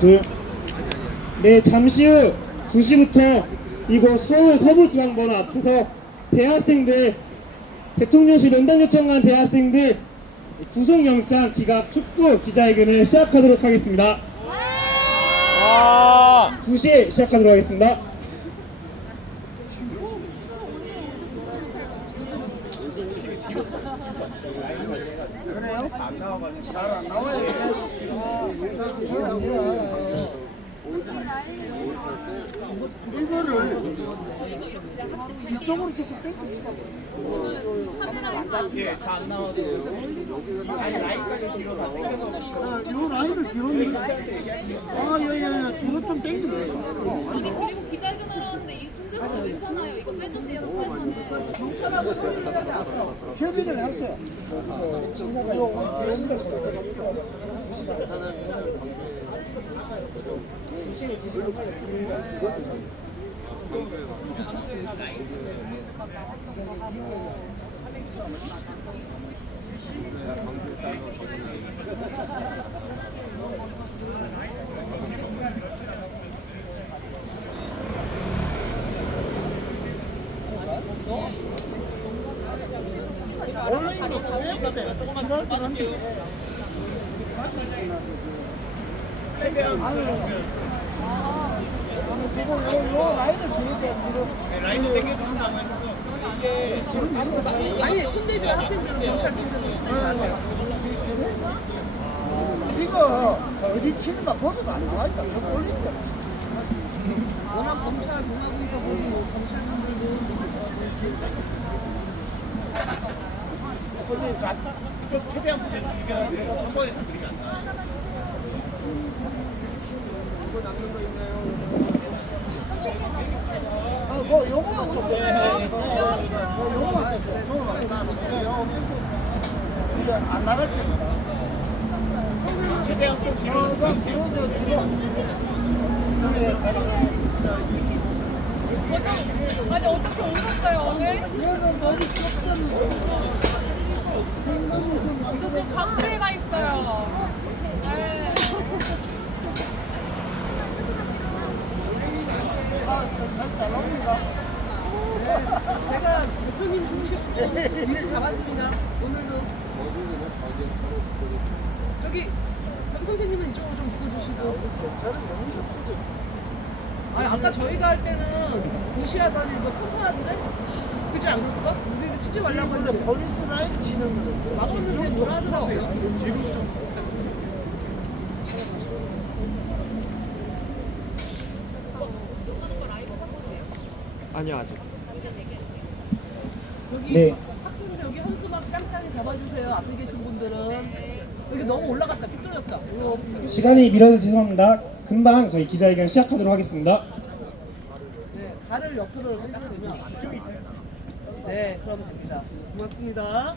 둘. 네, 잠시 후 2시부터 이곳 서울 서부지방번호 앞에서 대학생들, 대통령실 면담 요청한 대학생들 구속영장 기각 촉구 기자회견을 시작하도록 하겠습니다. 2시에 시작하도록 하겠습니다. 그래요? 잘 안 나와요. 이거를 이쪽으로 조금 땡깁시다. 예, 다 안 나와도 아니 라인까지 뒤로 다 당겨서 이 라인을 뒤로 예예 뒤로 좀 당기면 아니 그리고 기자회견 하러 왔는데 이 통제가 괜찮아요. 이거 빼주세요. 협회에서는. 협의를 했어요. 요 라인을 뒤로 라인을 당겨주신다고 해서 이게 아니 손대지 마. 학생들은 경찰 이거 어디 치는가 보도도 안 나와있다. 저 올린다. 워낙 검찰 공화국이다 보니 뭐 검찰분들도 좀 최대한 부재주시면 제가 한 번에 다 드리면 안 돼요. 뭐 요거만 좀 요거만 이게 안 나갈 겁니다. 최대한 좀 뒤로 아니 어떻게 오셨어요 오늘? 저 지금 광주에 가 있어요. 네. 잘 나옵니다. 제가 대표님 숨쉬 위치 잡았습니다. 오늘도 저기 선생님은 이쪽으로 좀 묶어주시고. 저는 너무 예쁘죠. 아니 아까 저희가 할 때는 무시하더니 이거 펌프하던데? 그지 안 그랬을까? 우리를 치지 말라고 근데 했는데 폴리스 라인 치는 거는 막았는데 뭐라 하더라고요. 아니요, 아직. 여기 네. 학생들 여기 현수막 짱짱이 잡아주세요. 앞에 계신 분들은 여기 너무 올라갔다 삐뚤렸다. 시간이 미뤄서 죄송합니다. 금방 저희 기자회견 시작하도록 하겠습니다. 네, 발을 옆으로 딱 대면 네, 그러면 됩니다. 고맙습니다.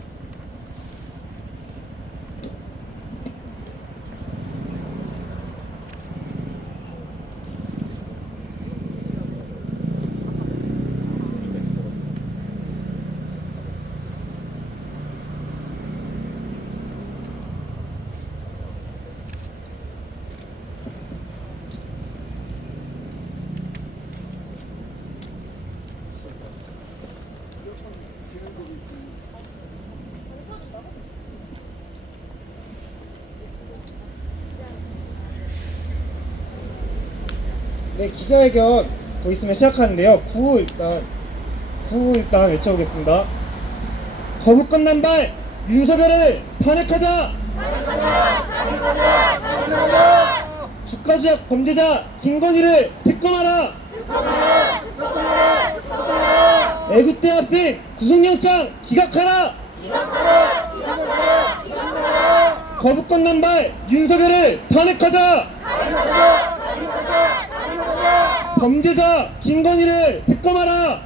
네, 기자회견 더 있으면 시작하는데요. 구호 일단 외쳐보겠습니다. 거부권 남발 윤석열을 탄핵하자! 주가조작 범죄자 김건희를 특검하라! 애국대 학생 구속영장 기각하라! 거부권 남발 윤석열을 탄핵하자! 범죄자 김건희를 특검하라!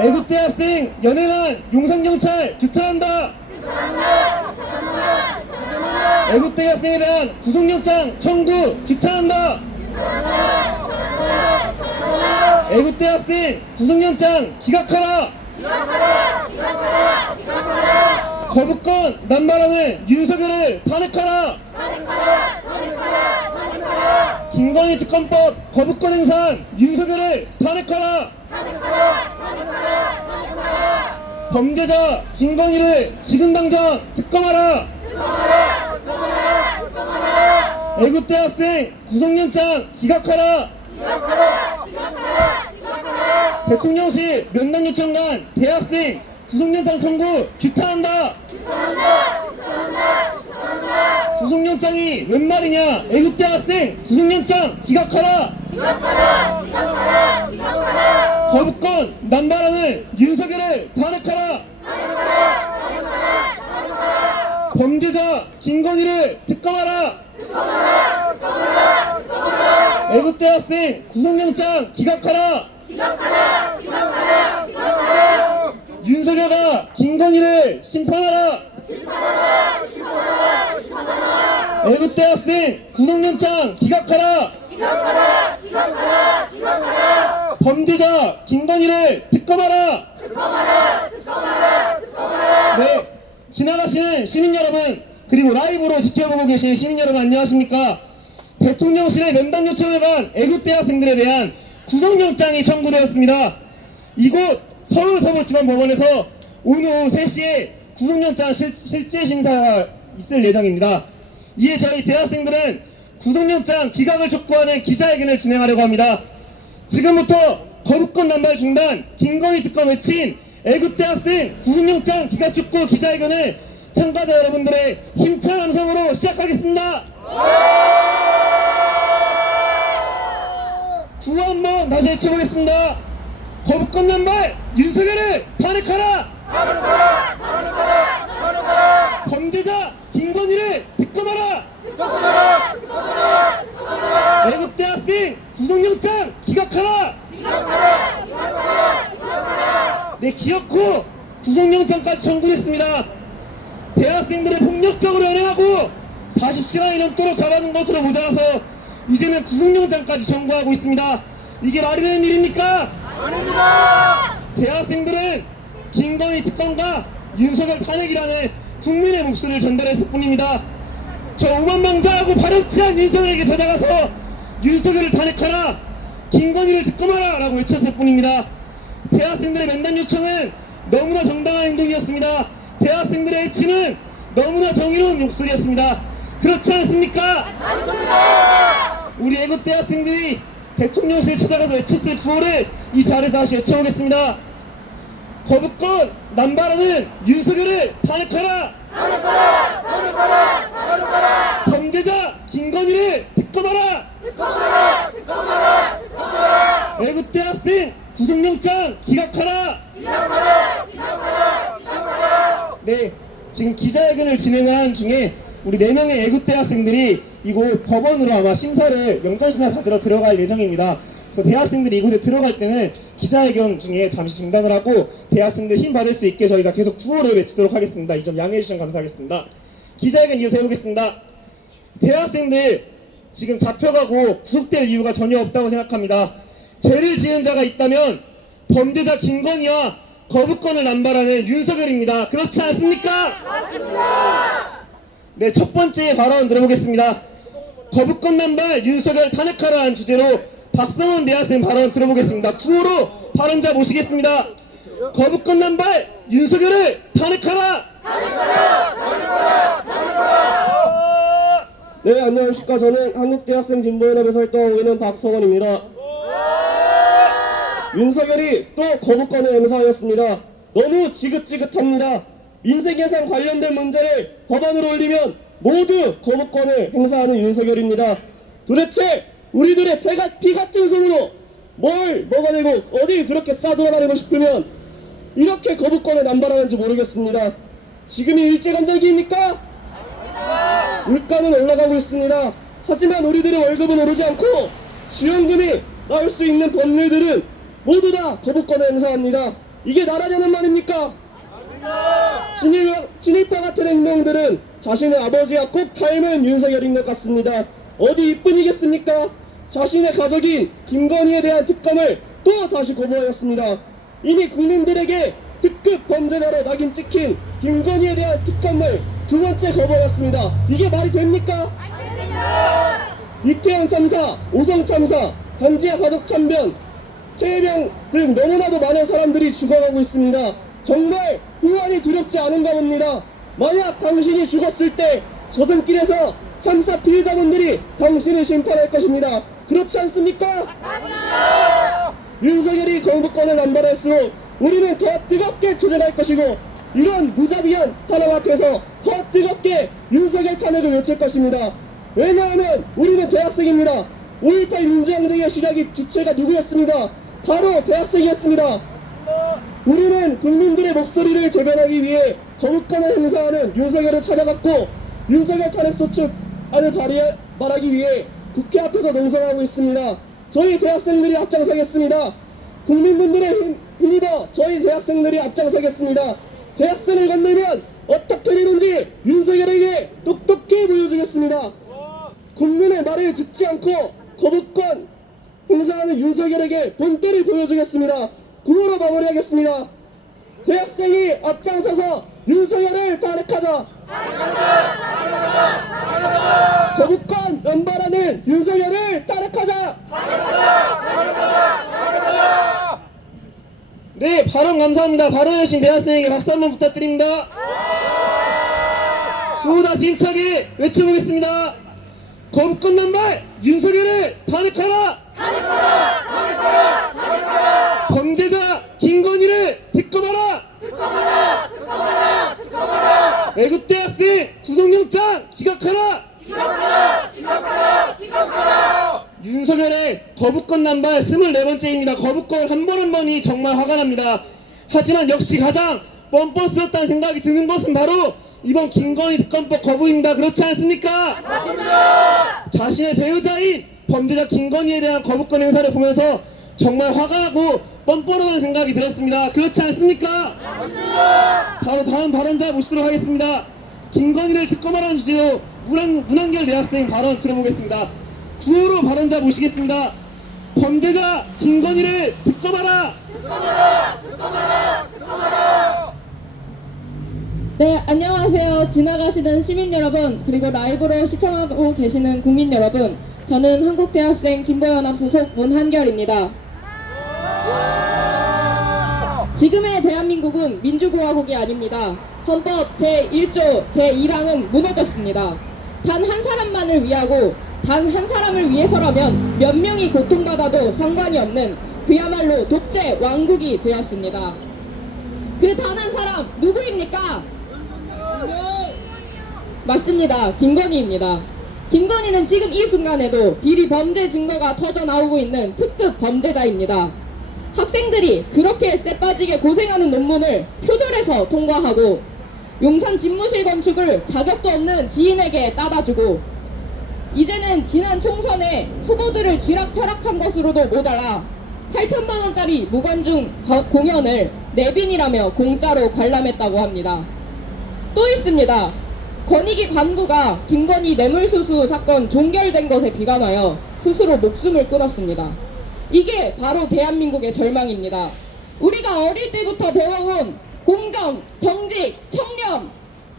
애국대 학생 연행한 용산경찰 규탄한다! 애국대 학생에 대한 구속영장 청구 규탄한다! 애국대 학생 구속영장 기각하라! 거부권 남발하는 윤석열을 탄핵하라! 김건희 특검법 거부권 행사한 윤석열을 탄핵하라. 범죄자 김건희를 지금 당장 특검하라. 애국대 학생 구속영장 기각하라. 대통령실 면담 요청간 대학생 구속영장 청구 규탄한다. 구속영장이 웬 말이냐. 애국대 학생 구속영장 기각하라. 거부권 남발하는 윤석열을 탄핵하라. 범죄자 김건희를 특검하라. 애국대 학생 구속영장 기각하라. 윤석열과 김건희를 심판하라. 애국대 학생 구속영장 기각하라. 범죄자 김건희를 특검하라. 네, 지나가시는 시민 여러분, 그리고 라이브로 지켜보고 계신 시민 여러분 안녕하십니까? 대통령실의 면담 요청을 간 애국대 학생들에 대한 구속영장이 청구되었습니다. 이곳 서울서부지방법원에서 오늘 오후 3시에 구속영장 실제 심사가 있을 예정입니다. 이에 저희 대학생들은 구속영장 기각을 촉구하는 기자회견을 진행하려고 합니다. 지금부터 거부권 남발 중단, 김건희 특검 외친 애국대 학생 구속영장 기각 촉구 기자회견을 참가자 여러분들의 힘찬 함성으로 시작하겠습니다. 구호 한번 다시 외쳐보겠습니다. 거부권 남발 윤석열을 탄핵하라. 범죄자 김건희를 특검하라. 애국대 학생 구속영장 기각하라. 네, 기억 후 구속영장까지 청구했습니다. 대학생들을 폭력적으로 연행하고 40시간이 넘도록 잡아놓은 것으로 모자라서 이제는 구속영장까지 청구하고 있습니다. 이게 말이 되는 일입니까? 아닙니다. 대학생들은 김건희 특검과 윤석열 탄핵이라는 국민의 목소리를 전달했을 뿐입니다. 저 오만망자하고 발업치한 윤석열에게 찾아가서 윤석열을 탄핵하라, 김건희를 특검하라 라고 외쳤을 뿐입니다. 대학생들의 면담 요청은 너무나 정당한 행동이었습니다. 대학생들의 애취는 너무나 정의로운 목소리였습니다. 그렇지 않습니까? 맞습니다. 우리 애국 대학생들이 대통령실에 찾아가서 외쳤을 구호를 이 자리에서 다시 외쳐보겠습니다. 거부권 남발하는 윤석열을 탄핵하라. 탄핵하라. 탄핵하라. 탄핵하라. 범죄자 김건희를 특검하라. 특검하라. 특검하라. 특검하라. 애국 대학생 구속영장 기각하라. 기각하라. 기각하라. 기각하라. 네, 지금 기자회견을 진행하는 중에 우리 4명의 애국대 학생들이 이곳 법원으로 아마 심사를 영장심사 받으러 들어갈 예정입니다. 그래서 대학생들이 이곳에 들어갈 때는 기자회견 중에 잠시 중단을 하고 대학생들 힘 받을 수 있게 저희가 계속 구호를 외치도록 하겠습니다. 이 점 양해해 주시면 감사하겠습니다. 기자회견 이어서 해보겠습니다. 대학생들 지금 잡혀가고 구속될 이유가 전혀 없다고 생각합니다. 죄를 지은 자가 있다면 범죄자 김건희와 거부권을 남발하는 윤석열입니다. 그렇지 않습니까? 맞습니다. 네, 첫 번째 발언 들어보겠습니다. 거부권 남발 윤석열 탄핵하라는 주제로 박성원 대학생 발언 들어보겠습니다. 구호로 발언자 모시겠습니다. 거부권 남발 윤석열을 탄핵하라. 탄핵하라. 탄핵하라. 탄핵하라. 네, 안녕하십니까. 저는 한국대학생 진보연합에서 활동하고 있는 박성원입니다. 윤석열이 또 거부권을 행사하였습니다. 너무 지긋지긋합니다. 민생 예산 관련된 문제를 법안으로 올리면 모두 거부권을 행사하는 윤석열입니다. 도대체 우리들의 피 같은 손으로 뭘 먹어내고 어디 그렇게 싸돌아다니고 싶으면 이렇게 거부권을 남발하는지 모르겠습니다. 지금이 일제감정기입니까? 물가는 올라가고 있습니다. 하지만 우리들의 월급은 오르지 않고 지원금이 나올 수 있는 법률들은 모두 다 거부권을 행사합니다. 이게 나라냐는 말입니까? 친일파 같은 행동들은 자신의 아버지와 꼭 닮은 윤석열인 것 같습니다. 어디 이뿐이겠습니까? 자신의 가족인 김건희에 대한 특검을 또 다시 거부하였습니다. 이미 국민들에게 특급 범죄자로 낙인 찍힌 김건희에 대한 특검을 두 번째 거부하였습니다. 이게 말이 됩니까? 이태원 참사, 오성 참사, 한지아 가족 참변, 최혜병 등 너무나도 많은 사람들이 죽어가고 있습니다. 정말 후환이 두렵지 않은가 봅니다. 만약 당신이 죽었을 때 저승길에서 참사 피해자분들이 당신을 심판할 것입니다. 그렇지 않습니까? 윤석열이 거부권을 남발할수록 우리는 더 뜨겁게 투쟁할 것이고 이런 무자비한 탄압 앞에서 더 뜨겁게 윤석열 탄핵을 외칠 것입니다. 왜냐하면 우리는 대학생입니다. 5.18 민주항쟁의 시작이 주체가 누구였습니다? 바로 대학생이었습니다. 우리는 국민들의 목소리를 대변하기 위해 거부권을 행사하는 윤석열을 찾아갔고 윤석열 탄핵 소추안을 말하기 위해 국회 앞에서 농성하고 있습니다. 저희 대학생들이 앞장서겠습니다. 국민분들의 힘입어 저희 대학생들이 앞장서겠습니다. 대학생을 건들면 어떻게 되는지 윤석열에게 똑똑히 보여주겠습니다. 국민의 말을 듣지 않고 거부권 행사하는 윤석열에게 본때를 보여주겠습니다. 구호로 마무리하겠습니다. 대학생이 앞장서서 윤석열을 탄핵하자. 거부권 남발하는 윤석열을 탄핵하자. 네, 발언 감사합니다. 발언해주신 대학생에게 박수 한번 부탁드립니다. 다시 힘차게 외쳐보겠습니다. 거부권 남발 윤석열을 탄핵하라. 범죄자 김건희를 특검하라. 애국대학생 구속영장 기각하라. 윤석열의 거부권 남발 24번째입니다. 거부권 한 번 한 번이 정말 화가 납니다. 하지만 역시 가장 뻔뻔스럽다는 생각이 드는 것은 바로 이번 김건희 특검법 거부입니다. 그렇지 않습니까? 맞습니다. 자신의 배우자인 범죄자 김건희에 대한 거부권 행사를 보면서 정말 화가 나고 뻔뻔하다는 생각이 들었습니다. 그렇지 않습니까? 맞습니다. 바로 다음 발언자 모시도록 하겠습니다. 김건희를 특검하라는 주제로 문한결 대학생 발언 들어보겠습니다. 구호로 발언자 모시겠습니다. 범죄자 김건희를 특검하라. 네, 안녕하세요. 지나가시는 시민 여러분, 그리고 라이브로 시청하고 계시는 국민 여러분. 저는 한국대학생 진보연합 소속 문한결입니다. 지금의 대한민국은 민주공화국이 아닙니다. 헌법 제1조 제2항은 무너졌습니다. 단 한 사람만을 위하고 단 한 사람을 위해서라면 몇 명이 고통받아도 상관이 없는 그야말로 독재 왕국이 되었습니다. 그 단 한 사람 누구입니까? 맞습니다. 김건희입니다. 김건희는 지금 이 순간에도 비리 범죄 증거가 터져 나오고 있는 특급 범죄자입니다. 학생들이 그렇게 쎄빠지게 고생하는 논문을 표절해서 통과하고 용산 집무실 건축을 자격도 없는 지인에게 따다주고 이제는 지난 총선에 후보들을 쥐락펴락한 것으로도 모자라 8천만 원짜리 무관중 공연을 내빈이라며 공짜로 관람했다고 합니다. 또 있습니다. 권익위 간부가 김건희 뇌물수수 사건 종결된 것에 비관하여 스스로 목숨을 끊었습니다. 이게 바로 대한민국의 절망입니다. 우리가 어릴 때부터 배워온 공정, 정직, 청렴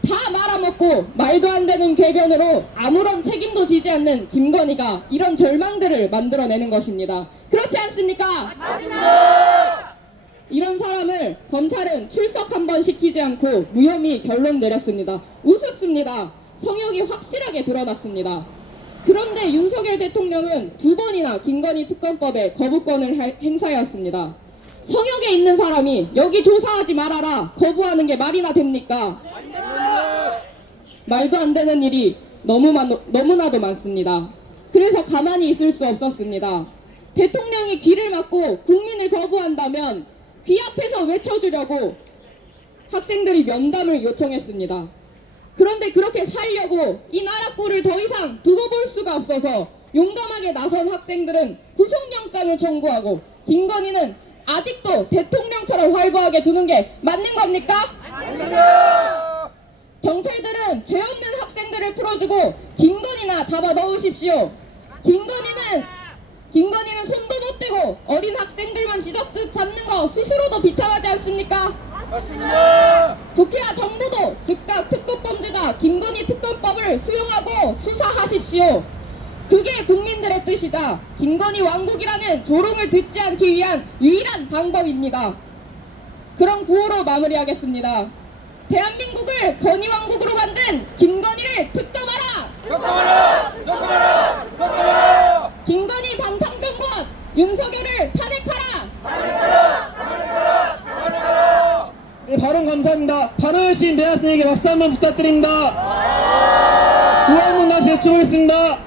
다 말아먹고 말도 안 되는 궤변으로 아무런 책임도 지지 않는 김건희가 이런 절망들을 만들어내는 것입니다. 그렇지 않습니까? 맞습니다. 이런 사람을 검찰은 출석 한 번 시키지 않고 무혐의 결론 내렸습니다. 우습습니다. 성역이 확실하게 드러났습니다. 그런데 윤석열 대통령은 2번이나 김건희 특검법에 거부권을 행사하였습니다. 성역에 있는 사람이 여기 조사하지 말아라 거부하는 게 말이나 됩니까? 말도 안 되는 일이 너무나도 많습니다. 그래서 가만히 있을 수 없었습니다. 대통령이 귀를 막고 국민을 거부한다면 귀 앞에서 외쳐주려고 학생들이 면담을 요청했습니다. 그런데 그렇게 살려고 이 나라 꼴을 더 이상 두고 볼 수가 없어서 용감하게 나선 학생들은 구속영장을 청구하고 김건희는 아직도 대통령처럼 활보하게 두는 게 맞는 겁니까? 아닙니다. 경찰들은 죄 없는 학생들을 풀어주고 김건희나 잡아 넣으십시오. 김건희는 손도 못 대고 어린 학생들만 쥐잡듯 잡는 거 스스로도 비참하지 않습니까? 맞습니다. 국회와 정부도 즉각 특급 범죄자 정부가 김건희 특검법을 수용하고 수사하십시오. 그게 국민들의 뜻이자 김건희 왕국이라는 조롱을 듣지 않기 위한 유일한 방법입니다. 그럼 구호로 마무리하겠습니다. 대한민국을 건희 왕국으로 만든 김건희를 특검하라! 특검하라! 특검하라! 특검하라! 김건희 방탄정권 윤석열을 탄핵하라! 네, 발언 감사합니다. 발언하신 대학생에게 박수 한번 부탁드립니다. 구호 한번 다시 외쳐보겠습니다.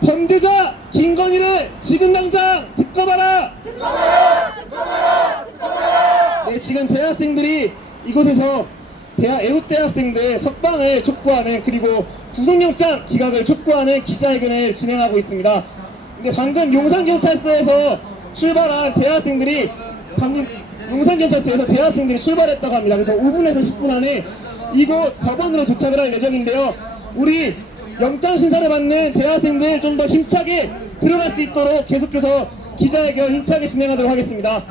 범죄자 김건희를 지금 당장 특검하라! 네, 지금 대학생들이 이곳에서 애국대학생들 석방을 촉구하는, 그리고 구속영장 기각을 촉구하는 기자회견을 진행하고 있습니다. 근데 방금 용산경찰서에서 출발한 대학생들이 출발했다고 합니다. 그래서 5분에서 10분 안에 이곳 법원으로 도착을 할 예정인데요. 우리 영장 심사를 받는 대학생들 좀 더 힘차게 들어갈 수 있도록 계속해서 기자회견 힘차게 진행하도록 하겠습니다.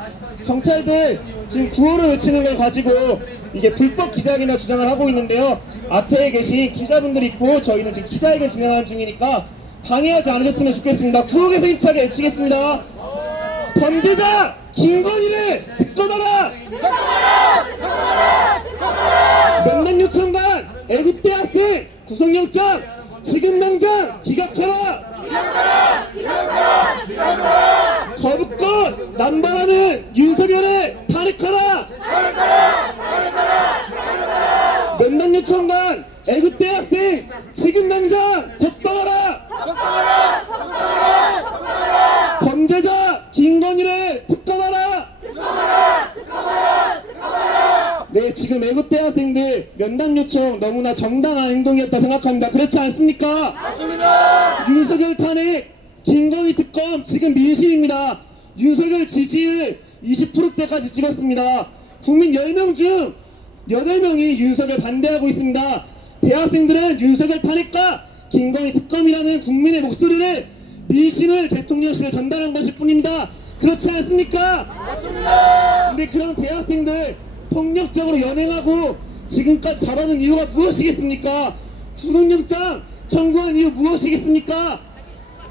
경찰들 지금 구호를 외치는 걸 가지고 이게 불법 기자회견이라 주장을 하고 있는데요. 앞에 계신 기자분들이 있고 저희는 지금 기자회견 진행하는 중이니까 방해하지 않으셨으면 좋겠습니다. 구호에서 힘차게 외치겠습니다. 범죄자 김건희를 특검하라! 명단 요청관 애국대학생 구속영장 지금 당장 기각하라! 거부권 남발하는 윤석열을 탄핵하라! 명단 요청관 애국대학생 지금 당장 석방하라! 범죄자 김건희를 특검하라! 네, 지금 애국대학생들 면담 요청 너무나 정당한 행동이었다 생각합니다. 그렇지 않습니까? 맞습니다. 윤석열 탄핵, 김건희 특검 지금 민심입니다. 윤석열 지지율 20%대까지 찍었습니다. 국민 10명 중 8명이 윤석열 반대하고 있습니다. 대학생들은 윤석열 탄핵과 김건희 특검이라는 국민의 목소리를, 민심을 대통령실에 전달한 것일 뿐입니다. 그렇지 않습니까? 맞습니다. 근데 그런 대학생들 폭력적으로 연행하고 지금까지 잡아놓은 이유가 무엇이겠습니까? 구속영장 청구한 이유 무엇이겠습니까?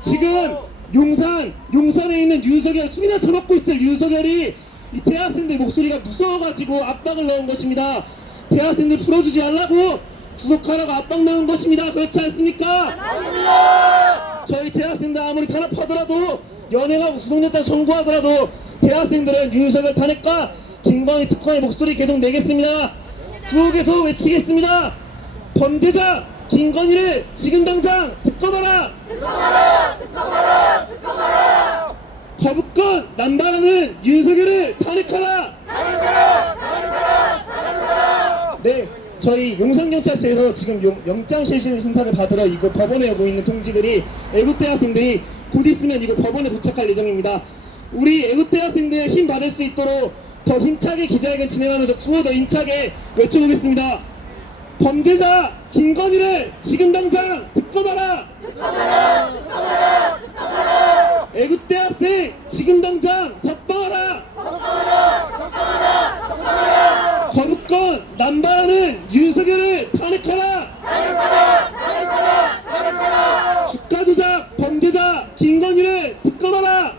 지금 용산에 있는 윤석열, 술이나 처먹고 있을 윤석열이 이 대학생들 목소리가 무서워가지고 압박을 넣은 것입니다. 대학생들 풀어주지 말라고 구속하라고 압박 넣은 것입니다. 그렇지 않습니까? 맞습니다. 저희 대학생들 아무리 탄압하더라도, 연행하고 구속영장 청구하더라도 대학생들은 윤석열 탄핵과 김건희 특검의 목소리 계속 내겠습니다. 구호에서 외치겠습니다. 범죄자 김건희를 지금 당장 특검하라! 특검하라! 거부권 남발하는 윤석열을 탄핵하라! 네, 저희 용산경찰서에서 지금 영장실실 심사를 받으러 이곳 법원에 오고 있는 동지들이, 애국대학생들이 곧 있으면 이곳 법원에 도착할 예정입니다. 우리 애국대학생들 힘 받을 수 있도록 더 힘차게 기자회견 진행하면서 구호 더 힘차게 외쳐보겠습니다. 범죄자 김건희를 지금 당장 특검하라! 애국대학생 지금 당장 석방하라! 거부권 남발하는 윤석열을 탄핵하라! 주가 조작 범죄자 김건희를 특검하라!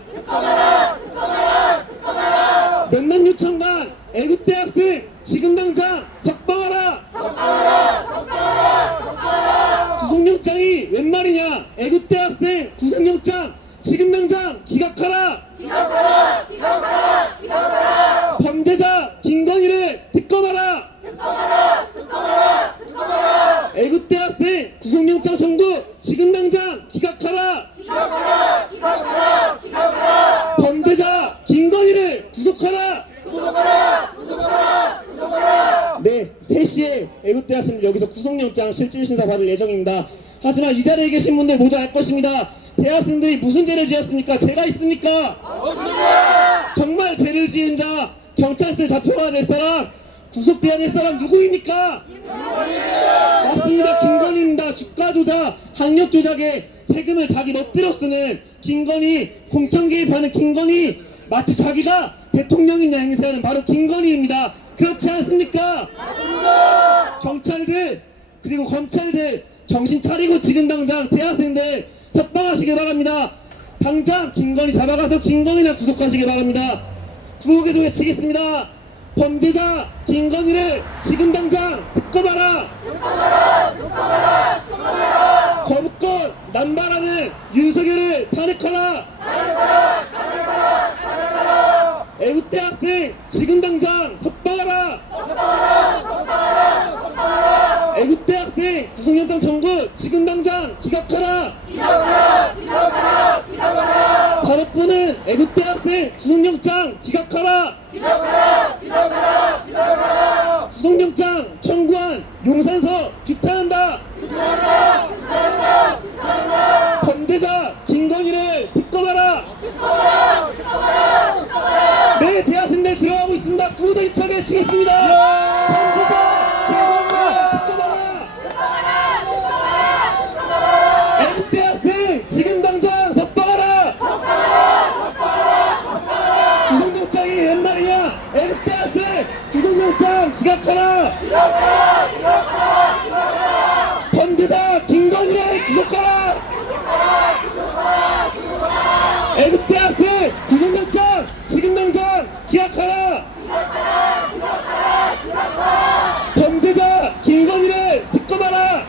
면담 요청관 애국대학생 지금 당장 석방하라! 구속영장이 웬 말이냐? 애국대학생 구속영장 지금 당장 기각하라! 범죄자 김건희를 특검하라! 애국대학생 구속영장 청구 지금 당장 기각하라! 범죄자 김건희를 구속하라! 네, 3시에 애국대학생들 여기서 구속영장 실질심사 받을 예정입니다. 하지만 이 자리에 계신 분들 모두 알 것입니다. 대학생들이 무슨 죄를 지었습니까? 죄가 있습니까? 없습니다. 정말 죄를 지은 자, 경찰서에 잡혀가야 될 사람, 구속돼야 될 사람 누구입니까? 맞습니다. 김건희입니다. 주가 조작, 학력 조작에 세금을 자기 멋대로 쓰는 김건희, 공천 개입하는 김건희, 마치 자기가 대통령이냐 행세하는 바로 김건희입니다. 그렇지 않습니까? 맞습니다. 경찰들 그리고 검찰들 정신 차리고 지금 당장 대학생들 석방하시길 바랍니다. 당장 김건희 잡아가서 김건희나 구속하시길 바랍니다. 구속에도 외치겠습니다. 범죄자 김건희를 지금 당장 특검하라. 거부권 남발하는 윤석열을 탄핵하라. 애국대 학생 지금 당장 석방하라. 애국대 학생 구속영장 청구 지금 당장 기각하라. 사법부는 애국대 학생 구속영장 기각하라. 구속영장 청구한 용산서 규탄한다. 범죄자 김건희를 특검하라. 네, 대학생들 들어가고 있습니다. 구호도 힘차게 치겠습니다. 범죄자 김건희를 특검하라. 애국대 학생 지금 당장 석방하라. 구속영장이 웬 말이냐. 애국대 학생 구속영장 기각하라. 범죄자 김건희를 구속하라. 애국대 학생 구속영장 지금 당장 기각하라. 범죄자 김건희를 특검하라.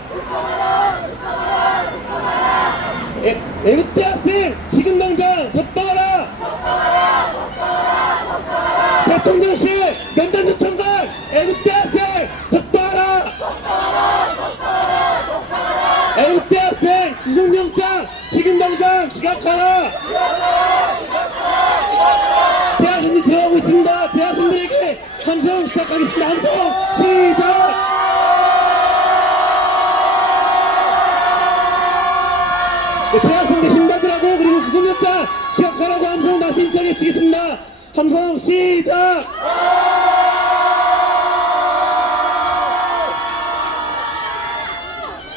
애국대 학생 지금 당장 석방하라. 대통령실 면담 요청관 애국대 학생 석방하라. 애국대 학생 구속영장 지금 당장 기각하라. 대학생들 들어가고 있습니다. 대학생들에게 함성 시작하겠습니다. 함성 시작. 네, 대학생들 힘받으라고 그리고 구속영장 기각하라고 함성 다시 힘차게 치겠습니다. 함성 시작.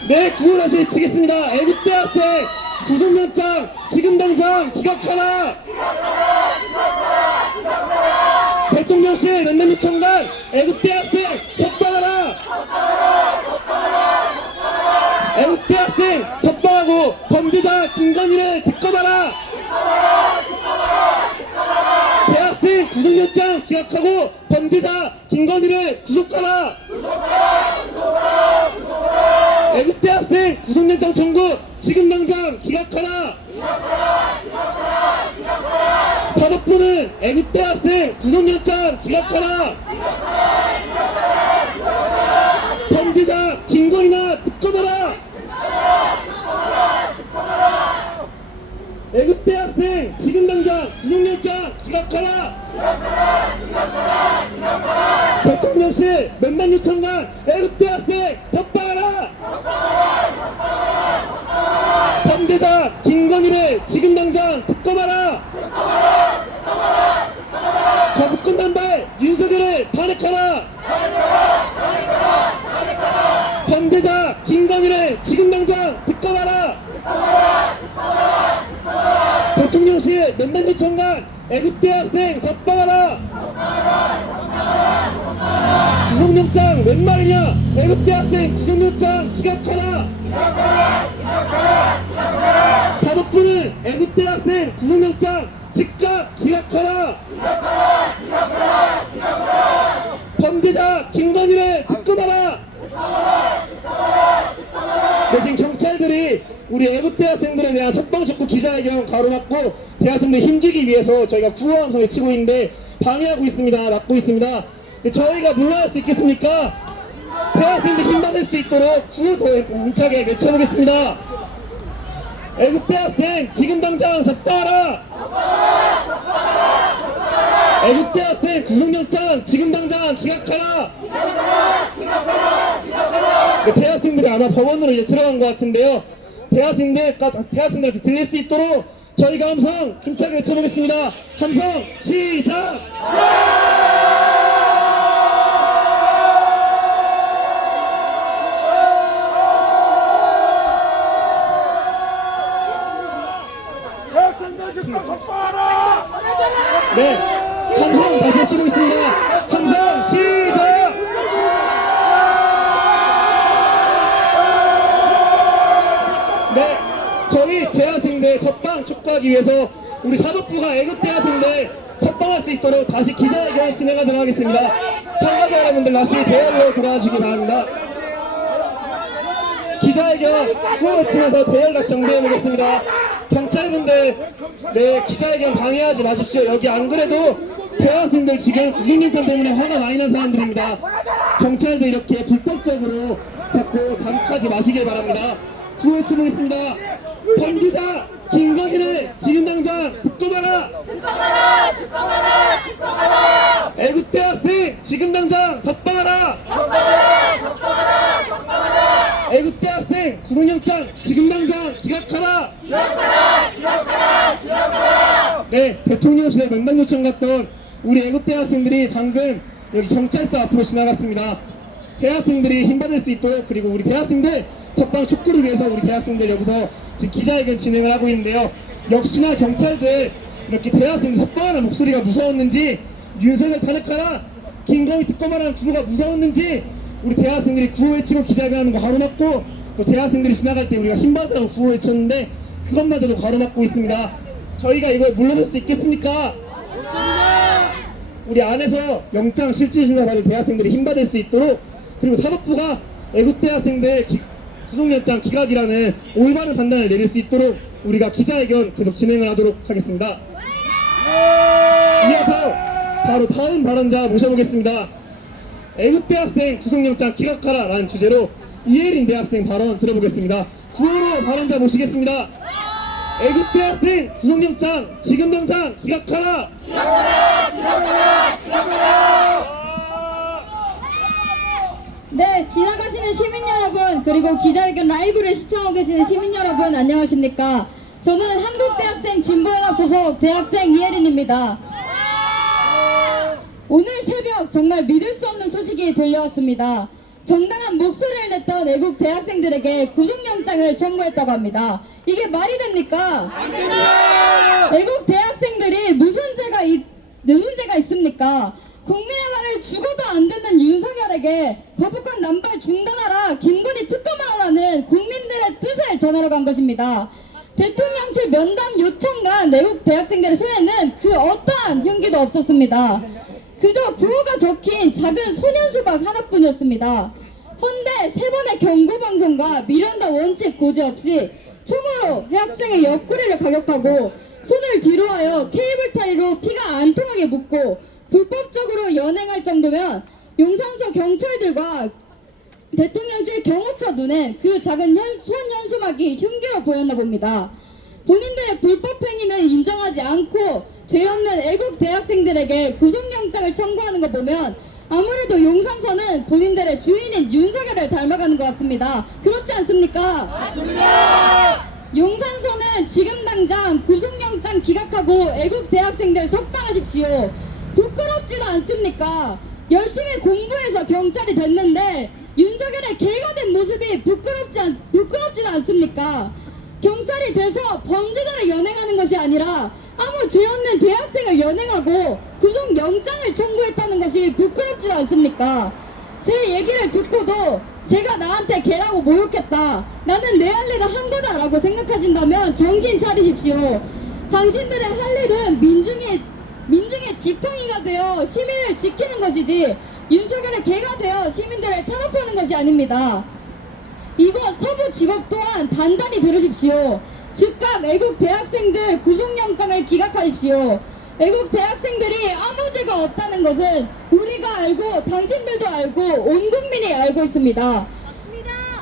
네, 구호 다시 치겠습니다. 애국대 학생 구속영장 지금 당장 기각하라. 대통령실 면담 요청관 애국대 학생 석방하라. 애국대 학생 석방하고 범죄자 김건희를 특검하라. 대학생 구속영장 기각하고 범죄자 김건희를 구속하라. 애국대 학생 구속영장 청구 지금 당장 기각하라. 사법부는 애국대 학생 구속영장 기각하라. 범죄자 김건희나 특검하라. 애국대 학생 지금 당장 구속영장 기각하라. 대통령실 면담 요청관 애국대 학생 석방하라. 범죄자 김건희를 지금 당장 특검하라. 거부권 남발 윤석열을 탄핵하라. 범죄자 김건희를 지금 당장 특검하라. 대통령실 면담 요청관 애국대 학생 석방하라. 구속영장 웬 말이냐. 애국대 학생 구속영장 기각하라. 사법부는 애국대 학생 구속영장 즉각 기각하라. 범죄자 김건희를 특검하라. 네, 지금 경찰들이 우리 애국대 학생들에 대한 석방 촉구 기자회견 가로막고 대학생들 힘주기 위해서 저희가 구호 함성을 치고 있는데 방해하고 있습니다. 막고 있습니다. 네, 저희가 물러날 수 있겠습니까? 대학생들 힘받을 수 있도록 구호 더 힘차게 외쳐보겠습니다. 애국대 학생 지금 당장 석방하라. 애국대 학생 구속영장 지금 당장 기각하라. 네, 대학생들이 아마 법원으로 이제 들어간 것 같은데요. 대학생들한테 들릴 수 있도록 저희가 함성 힘차게 외쳐보겠습니다. 함성 시작! 학생들 즉각 석방하라. 네, 함성 다시 외치고 있습니다. 함성 시작! 기각하기 위해서 우리 사법부가 애국 대학생들 석방할 수 있도록 다시 기자회견 진행하도록 하겠습니다. 참가자 여러분들 다시 대열로 돌아가시기 바랍니다. 기자회견 구호 외치면서 대열 다시 정리해 보겠습니다. 경찰분들, 네, 기자회견 방해하지 마십시오. 여기 안 그래도 대학생들 지금 구속영장 때문에 화가 많이 난 사람들입니다. 경찰도 이렇게 불법적으로 자꾸 자극하지 마시길 바랍니다. 구호 외쳐보겠습니다. 범기자 김건희를 지금 당장 듣고봐라! 듣고봐라! 듣고봐라! 듣고봐라! 애국대학생 지금 당장 석방하라! 석방하라! 석방하라! 석방하라! 애국대학생 구속영장 지금 당장 기각하라! 기각하라! 기각하라! 기각하라! 네, 대통령실에 면담 요청 갔던 우리 애국대학생들이 방금 여기 경찰서 앞으로 지나갔습니다. 대학생들이 힘받을 수 있도록, 그리고 우리 대학생들 석방 촉구를 위해서 우리 대학생들 여기서 지금 기자회견 진행을 하고 있는데요. 역시나 경찰들 이렇게 대학생들 석방하는 목소리가 무서웠는지, 윤석열 탄핵하라, 김건희 특검하라는 구호가 무서웠는지 우리 대학생들이 구호 외치고 기자회견하는 거 가로막고, 또 대학생들이 지나갈 때 우리가 힘받으라고 구호 외쳤는데 그것마저도 가로막고 있습니다. 저희가 이걸 물러설 수 있겠습니까? 우리 안에서 영장 실질심사 받을 대학생들이 힘받을 수 있도록, 그리고 사법부가 애국대학생들 구속영장 기각이라는 올바른 판단을 내릴 수 있도록 우리가 기자회견 계속 진행을 하도록 하겠습니다. 이어서 바로 다음 발언자 모셔보겠습니다. 애국대학생 구속영장 기각하라 라는 주제로 이혜린 대학생 발언 들어보겠습니다. 구호로 발언자 모시겠습니다. 애국대학생 구속영장 지금 당장 기각하라! 기각하라! 기각하라! 기각하라! 네, 지나가시는 시민 여러분, 그리고 기자회견 라이브를 시청하고 계시는 시민 여러분, 안녕하십니까? 저는 한국대학생 진보연합 소속 대학생 이혜린입니다. 오늘 새벽 정말 믿을 수 없는 소식이 들려왔습니다. 정당한 목소리를 냈던 애국 대학생들에게 구속영장을 청구했다고 합니다. 이게 말이 됩니까? 안 된다! 애국 대학생들이 무슨 죄가 있습니까? 국민의 말을 죽어도 안 듣는 윤석열에게 거부권 남발 중단하라, 김건희 특검을 하라는 국민들의 뜻을 전하러 간 것입니다. 대통령실 면담 요청간 애국 대학생들의 손에는 그 어떠한 흉기도 없었습니다. 그저 구호가 적힌 작은 소년수박 하나뿐이었습니다. 헌데 3번의 경고방송과 미련다 원칙 고지 없이 총으로 학생의 옆구리를 가격하고 손을 뒤로하여 케이블 타이로 피가 안 통하게 묶고 불법적으로 연행할 정도면 용산서 경찰들과 대통령실 경호처 눈엔 그 작은 손현수막이 흉기로 보였나 봅니다. 본인들의 불법 행위는 인정하지 않고 죄 없는 애국 대학생들에게 구속영장을 청구하는 거 보면 아무래도 용산서는 본인들의 주인인 윤석열을 닮아가는 것 같습니다. 그렇지 않습니까? 맞습니다! 용산서는 지금 당장 구속영장 기각하고 애국 대학생들 석방하십시오. 부끄럽지도 않습니까? 열심히 공부해서 경찰이 됐는데 윤석열의 개가 된 모습이 부끄럽지도 않습니까? 경찰이 돼서 범죄자를 연행하는 것이 아니라 아무 죄 없는 대학생을 연행하고 구속영장을 청구했다는 것이 부끄럽지도 않습니까? 제 얘기를 듣고도 제가 나한테 개라고 모욕했다, 나는 내 할 일을 한 거다 라고 생각하신다면 정신 차리십시오. 당신들의 할 일은 민중의 지팡이가 되어 시민을 지키는 것이지 윤석열의 개가 되어 시민들을 탄압하는 것이 아닙니다. 이곳 서부지법 또한 단단히 들으십시오. 즉각 애국 대학생들 구속영장을 기각하십시오. 애국 대학생들이 아무 죄가 없다는 것은 우리가 알고 당신들도 알고 온 국민이 알고 있습니다.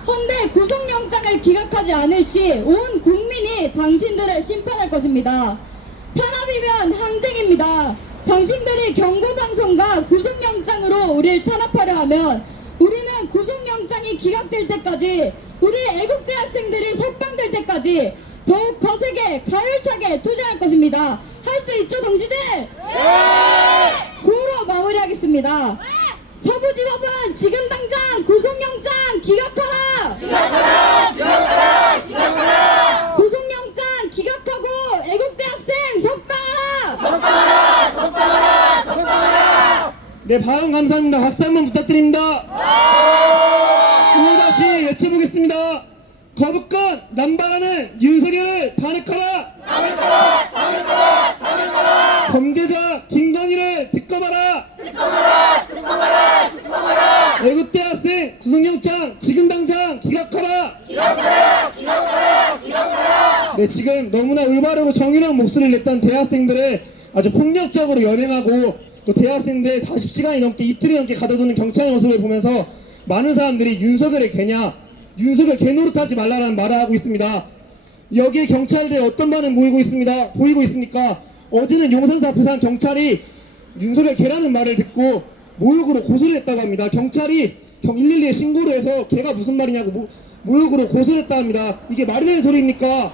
헌데 구속영장을 기각하지 않을 시 온 국민이 당신들을 심판할 것입니다. 탄압이면 항쟁입니다. 당신들이 경고방송과 구속영장으로 우리를 탄압하려 하면 우리는 구속영장이 기각될 때까지, 우리 애국대학생들이 석방될 때까지 더욱 거세게 가열차게 투쟁할 것입니다. 할 수 있죠, 동시들? 네! 구호로 마무리하겠습니다. 서부지법은 지금 당장 구속영장 기각하라! 기각하라! 기각하라! 기각하라! 구속영장 기각하고 애국대학생 석방하라! 석방하라! 석방하라! 석방하라! 네, 발언 감사합니다. 박수 한번 부탁드립니다. 구호 다시 외쳐보겠습니다. 거부권 남발하는 윤석열을 탄핵하라! 범죄자 김건희를 특검하라! 애국대 학생 구속영장 지금 당장 기각하라! 네, 지금 너무나 올바르고 정의로운 목소리를 냈던 대학생들을 아주 폭력적으로 연행하고 또 대학생들 40시간이 넘게 이틀이 넘게 가둬두는 경찰의 모습을 보면서 많은 사람들이 윤석열의 개냐, 윤석열 개노릇하지 말라라는 말을 하고 있습니다. 여기에 경찰들 어떤 반응 보이고 있습니까? 어제는 용산사 앞에서 한 경찰이 윤석열 개라는 말을 듣고 모욕으로 고소를 했다고 합니다. 경찰이 112에 신고를 해서 개가 무슨 말이냐고 모욕으로 고소를 했다고 합니다. 이게 말이 되는 소리입니까?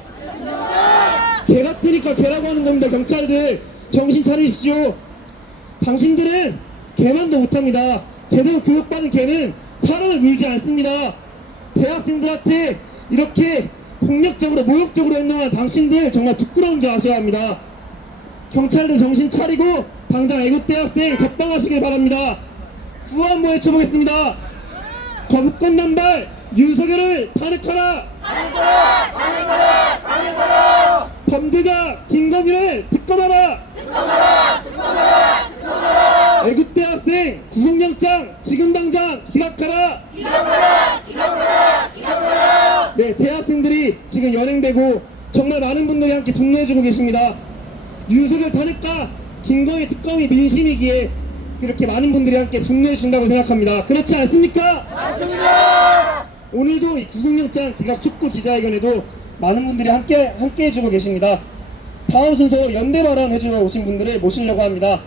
개 같으니까 개라고 하는 겁니다. 경찰들 정신 차리시죠. 당신들은 개만도 못합니다. 제대로 교육받은 개는 사람을 물지 않습니다. 대학생들한테 이렇게 폭력적으로 모욕적으로 행동한 당신들 정말 부끄러운 줄 아셔야 합니다. 경찰들 정신 차리고 당장 애국대학생 석방하시길 바랍니다. 구호 한번 외쳐보겠습니다. 거부권 남발 윤석열을 탄핵하라! 범죄자 김건희를 특검하라! 애국대학생 구속영장 지금 당장 기각하라! 네, 대학생들이 지금 연행되고 정말 많은 분들이 함께 분노해주고 계십니다. 윤석열 탄핵과 김건희 특검이 민심이기에 그렇게 많은 분들이 함께 분노해준다고 생각합니다. 그렇지 않습니까? 맞습니다. 오늘도 이 구속영장 기각 촉구 기자회견에도 많은 분들이 함께 해주고 계십니다. 다음 순서로 연대 발언 해주러 오신 분들을 모시려고 합니다.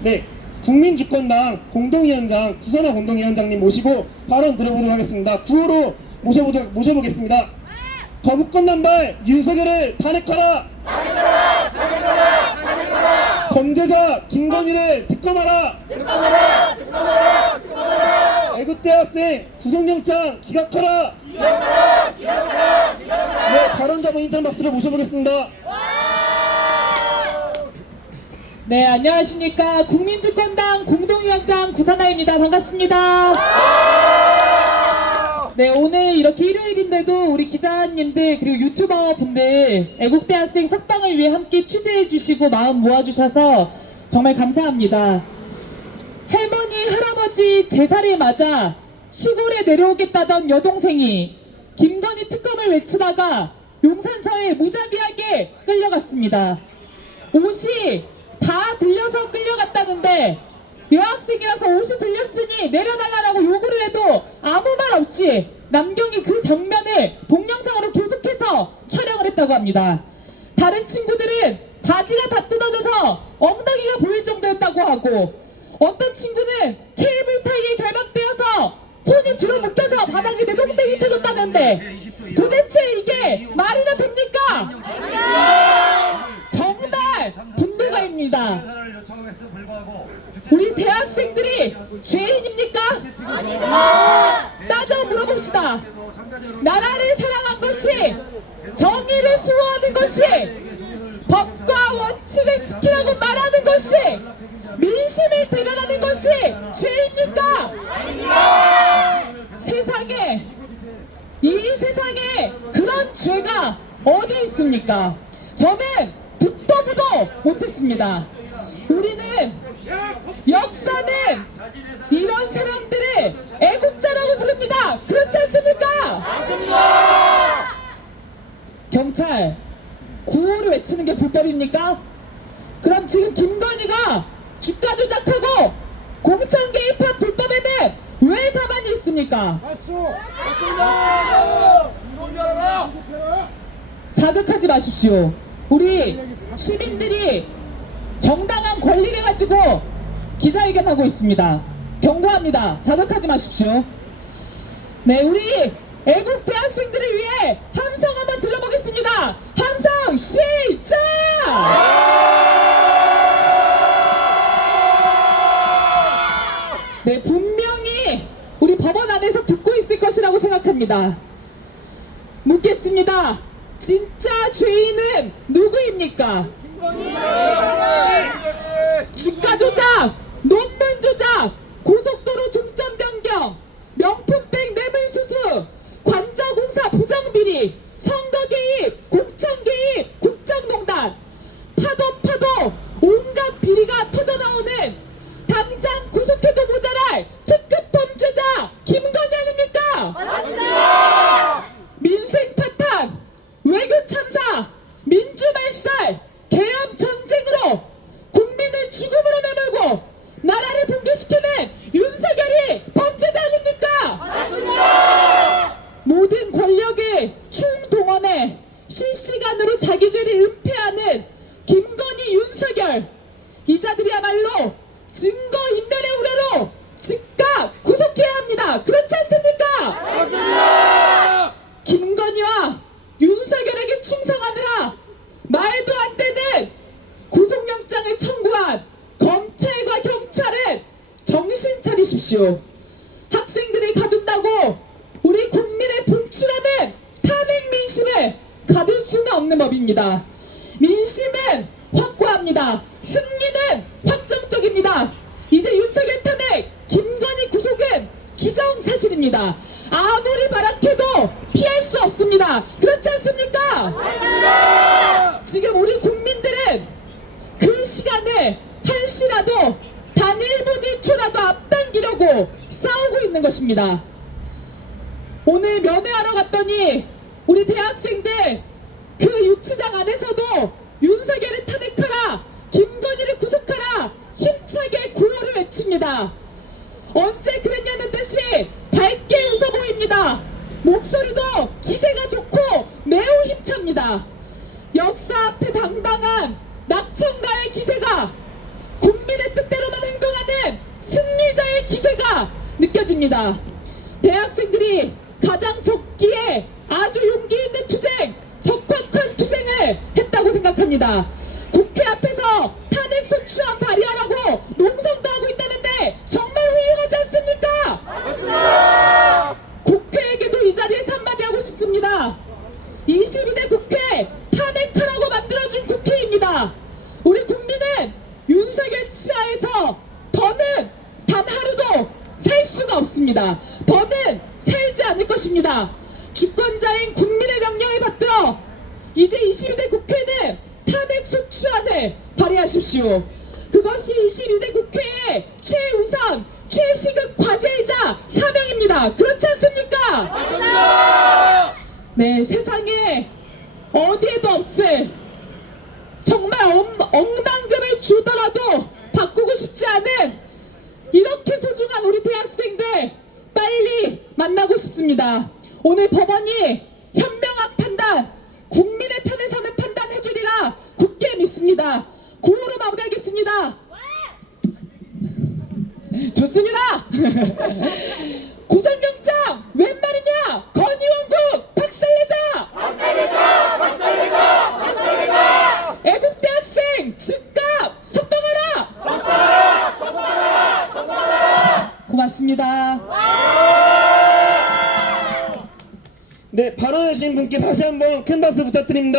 네, 국민주권당 공동위원장 구선화 공동위원장님 모시고 발언 들어보도록 하겠습니다. 구호로 모셔보겠습니다. 거부권 남발 윤석열을 탄핵하라! 범죄자 김건희를 특검하라! 애국대학생 구속영장 기각하라! 네, 발언자분 인천 박수로 모셔보겠습니다. 네, 안녕하십니까. 국민주권당 공동위원장 구선아입니다. 반갑습니다. 네, 오늘 이렇게 일요일인데도 우리 기자님들 그리고 유튜버 분들 애국대학생 석방을 위해 함께 취재해 주시고 마음 모아주셔서 정말 감사합니다. 할머니, 할아버지 제살이 맞아 시골에 내려오겠다던 여동생이 김건희 특검을 외치다가 용산서에 무자비하게 끌려갔습니다. 옷이 다 들려서 끌려갔다는데 여학생이라서 옷이 들렸으니 내려달라고 요구를 해도 아무 말 없이 남경이 그 장면을 동영상으로 계속해서 촬영을 했다고 합니다. 다른 친구들은 바지가 다 뜯어져서 엉덩이가 보일 정도였다고 하고 어떤 친구는 케이블 타이에 결박되어서 손이 뒤로 묶여서 바닥에 내동댕이 쳐졌다는데 도대체 이게 말이나 됩니까? 정말 분노가입니다. 우리 대학생들이 죄인입니까? 따져 물어봅시다. 나라를 사랑한 것이, 정의를 수호하는 것이, 법과 원칙을 지키라고 말하는 것이, 민심을 대변하는 것이 죄입니까? 세상에, 이 세상에 그런 죄가 어디 있습니까? 저는 듣도 보도 못했습니다. 우리는, 역사는 이런 사람들을 애국자라고 부릅니다. 그렇지 않습니까? 맞습니다. 경찰, 구호를 외치는 게 불법입니까? 그럼 지금 김건희가 주가 조작하고 공천 개입한 불법에는 왜 가만히 있습니까? 자극하지 마십시오. 우리 시민들이 정당한 권리를 가지고 기자회견하고 있습니다. 경고합니다. 자극하지 마십시오. 네, 우리 애국 대학생들을 위해 함성 한번 들려보겠습니다. 함성 시작! 네, 분명히 우리 법원 안에서 듣고 있을 것이라고 생각합니다. 묻겠습니다. 진짜 죄인은 누구입니까? 주가 조작, 논문 조작, 고속도로 종점 변경, 명품백 뇌물수수, 관저공사 부정비리, 당장 구속해도 모자랄 특급 범죄자 김건희 아닙니까? 맞습니다. 민생 파탄, 외교 참사, 민주 말살, 계엄 전쟁으로 국민을 죽음으로 내몰고 나라를 붕괴시키는 윤석열이 범죄자 아닙니까? 맞습니다. 모든 권력의 총동원에 실시간으로 자기 죄를 은폐하는 김건희, 윤석열, 이자들이야말로 증거인멸의 우려로 즉각 구속해야 합니다. 그렇지 않습니까? 맞습니다. 김건희와 윤석열에게 충성하느라 말도 안 되는 구속영장을 청구한 검찰과 경찰은 정신 차리십시오. 학생들이 가둔다고 우리 국민의 분출하는 탄핵 민심을 가둘 수는 없는 법입니다. 민심은 확고합니다. 승리는 확정적입니다. 이제 윤석열 탄핵, 김건희 구속은 기정사실입니다. 아무리 발악해도 피할 수 없습니다. 그렇지 않습니까? 맞습니다. 지금 우리 국민들은 그 시간을 한시라도 단 1분 1초라도 앞당기려고 싸우고 있는 것입니다. 오늘 면회하러 갔더니 우리 대학생들 그 유치장 안에서도 윤석열을 탄핵하라, 김건희를 구속하라 힘차게 구호를 외칩니다. 언제 그랬냐는 듯이 밝게 웃어 보입니다. 목소리도 기세가 좋고 매우 힘찹니다. 역사 앞에 당당한 낙천가의 기세가, 국민의 뜻대로만 행동하는 승리자의 기세가 느껴집니다. 대학생들이 가장 적기에 아주 용기 있는 투쟁, 적확한 투쟁을 했다고 생각합니다. 국회 앞에서 탄핵소추안 발의하라고 농성도 하고 있다는데 정말 훌륭하지 않습니까? 맞습니다. 국회에게도 이 자리에서 한마디 하고 싶습니다. 22대 국회 탄핵하라고 만들어진 국회입니다. 우리 국민은 윤석열 치하에서 더는 단 하루도 살 수가 없습니다. 더는 살지 않을 것입니다. 주권자인 국민의 명령을 받들어 이제 22대 국회는 탄핵소추안을 발의하십시오. 그것이 22대 국회의 최우선, 최시급 과제이자 사명입니다. 그렇지 않습니까? 맞습니다. 네, 세상에 어디에도 없을 정말 억만금을 주더라도 바꾸고 싶지 않은 이렇게 소중한 우리 대학생들 빨리 만나고 싶습니다. 오늘 법원이 현명한 판단, 국민의 편에 서는 판단 해주리라 굳게 믿습니다. 구호로 마무리하겠습니다. 좋습니다. 구속영장 웬 말이냐? 건의원국 박살내자! 박살내자! 박살내자! 박살내자! 애국대학생 즉각 석방하라! 석방하라! 석방하라! 석방하라! 고맙습니다. 네, 발언하신 분께 다시 한번 큰 박수 부탁드립니다.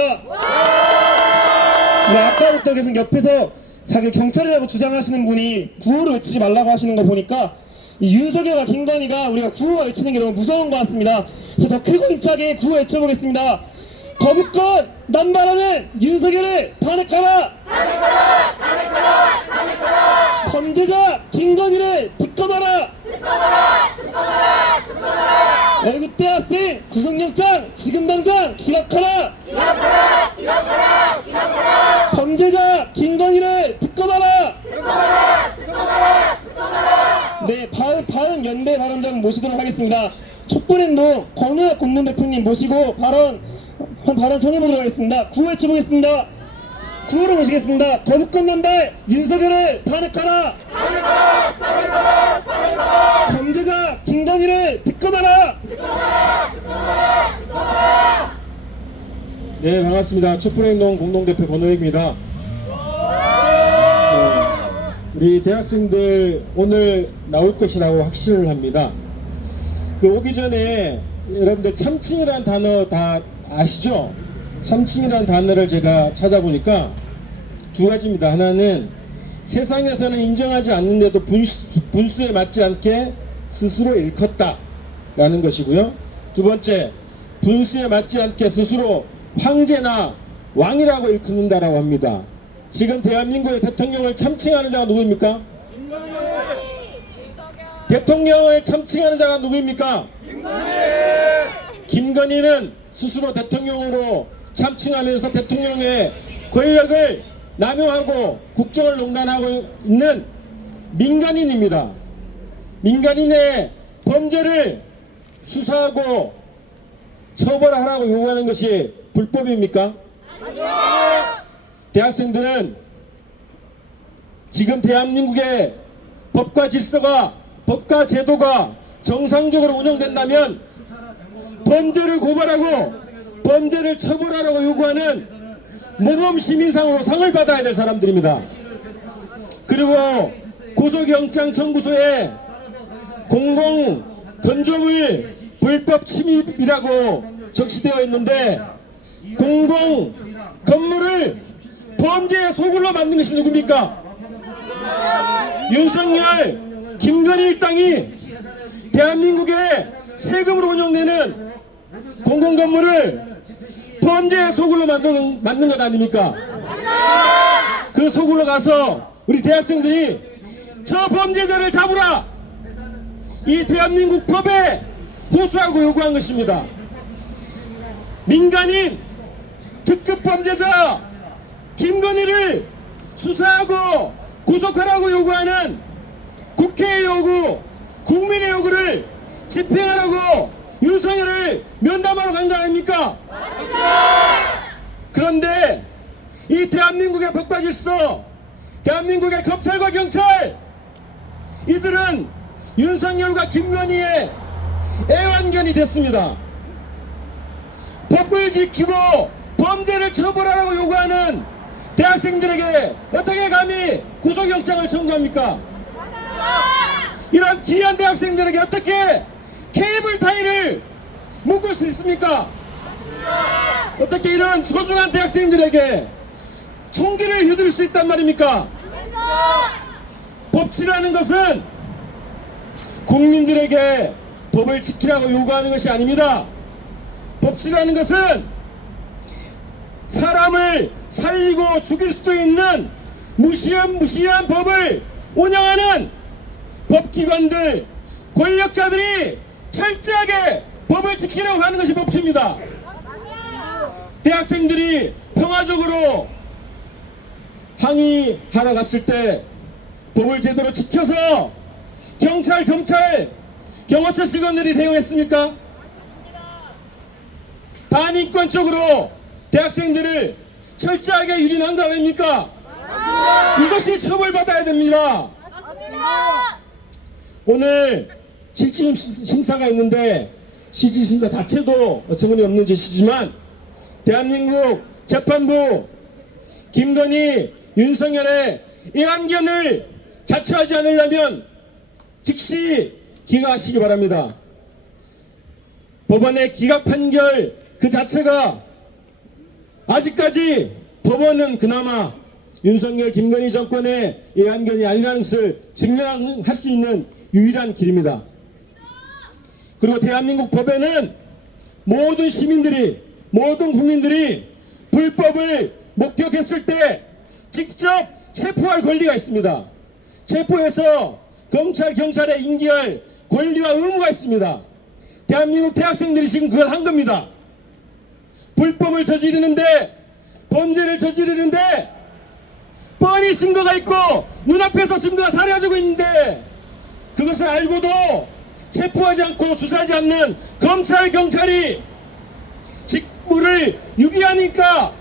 네, 아까부터 계속 옆에서 자기 경찰이라고 주장하시는 분이 구호를 외치지 말라고 하시는 거 보니까 이 윤석열과 김건희가 우리가 구호 외치는 게 너무 무서운 것 같습니다. 그래서 더 크고 힘차게 구호 외쳐보겠습니다. 거부권 남발하는 윤석열을 탄핵하라! 탄핵하라! 탄핵하라! 탄핵하라! 범죄자 김건희를 특검하라! 특검하라! 특검하라! 특검하라! 애국대학생 구속영장 지금 당장 기각하라! 기각하라! 기각하라! 기각하라! 범죄자 김건희를 특검하라! 특검하라! 특검하라! 특검하라! 네, 바른 연대 발언장 모시도록 하겠습니다. 촛불행동 권우혁 공동대표님 모시고 발언 청해보도록 하겠습니다. 구호 외쳐보겠습니다. 구호로 모시겠습니다. 거부권 남발 윤석열을 탄핵하라! 탄핵하라! 탄핵하라! 탄핵하라! 범죄자 김건희를 특검하라! 특검하라! 특검하라! 특검하라! 네, 반갑습니다. 촛불행동 공동대표 권호혁입니다. 우리 대학생들 오늘 나올 것이라고 확신을 합니다. 그 오기 전에 여러분들 참칭이라는 단어 다 아시죠? 참칭이라는 단어를 제가 찾아보니까 두 가지입니다. 하나는 세상에서는 인정하지 않는데도 분수에 맞지 않게 스스로 일컫다 라는 것이고요. 두 번째, 분수에 맞지 않게 스스로 황제나 왕이라고 일컫는다라고 합니다. 지금 대한민국의 대통령을 참칭하는 자가 누구입니까? 대통령을 참칭하는 자가 누구입니까? 김건희는 스스로 대통령으로 참칭하면서 대통령의 권력을 남용하고 국정을 농단하고 있는 민간인입니다. 민간인의 범죄를 수사하고 처벌하라고 요구하는 것이 불법입니까? 대학생들은 지금 대한민국의 법과 질서가, 법과 제도가 정상적으로 운영된다면 범죄를 고발하고 범죄를 처벌하라고 요구하는 모범 시민상으로 상을 받아야 될 사람들입니다. 그리고 구속영장 청구서에 공공 건조물 불법 침입이라고 적시되어 있는데 공공 건물을 범죄의 소굴로 만든 것이 누굽니까? 윤석열, 김건희 일당이 대한민국의 세금으로 운영되는 공공 건물을 범죄의 소굴로 만든 것 아닙니까? 그 소굴로 가서 우리 대학생들이 저 범죄자를 잡으라! 이 대한민국 법에 호소하고 요구한 것입니다. 민간인 특급 범죄자 김건희를 수사하고 구속하라고 요구하는 국회의 요구, 국민의 요구를 집행하라고 윤석열을 면담하러 간 거 아닙니까? 그런데 이 대한민국의 법과 질서, 대한민국의 검찰과 경찰, 이들은 윤석열과 김건희의 애완견이 됐습니다. 법을 지키고 범죄를 처벌하라고 요구하는 대학생들에게 어떻게 감히 구속영장을 청구합니까? 이런 귀한 대학생들에게 어떻게 케이블 타이를 묶을 수 있습니까? 어떻게 이런 소중한 대학생들에게 총기를 휘두를 수 있단 말입니까? 법치라는 것은 국민들에게 법을 지키라고 요구하는 것이 아닙니다. 법치라는 것은 사람을 살리고 죽일 수도 있는 무시한 법을 운영하는 법기관들, 권력자들이 철저하게 법을 지키려고 하는 것이 법치입니다. 대학생들이 평화적으로 항의하러 갔을 때 법을 제대로 지켜서 경찰, 경호처 직원들이 대응했습니까? 반인권적으로 대학생들을 철저하게 유린한 거 아닙니까? 이것이 처벌받아야 됩니다. 오늘 실질 심사가 있는데 실질 심사 자체도 어처구니 없는 짓이지만 대한민국 재판부 김건희, 윤석열의 애완견을 자처하지 않으려면 즉시 기각하시기 바랍니다. 법원의 기각 판결 그 자체가 아직까지 법원은 그나마 윤석열, 김건희 정권의 애완견이 아니라는 것을 증명할 수 있는 유일한 길입니다. 그리고 대한민국 법에는 모든 시민들이, 모든 국민들이 불법을 목격했을 때 직접 체포할 권리가 있습니다. 체포해서 검찰, 경찰에 인계할 권리와 의무가 있습니다. 대한민국 대학생들이 지금 그걸 한 겁니다. 불법을 저지르는데, 범죄를 저지르는데 뻔히 증거가 있고 눈앞에서 증거가 사라지고 있는데 그것을 알고도 체포하지 않고 수사하지 않는 검찰, 경찰이 직무를 유기하니까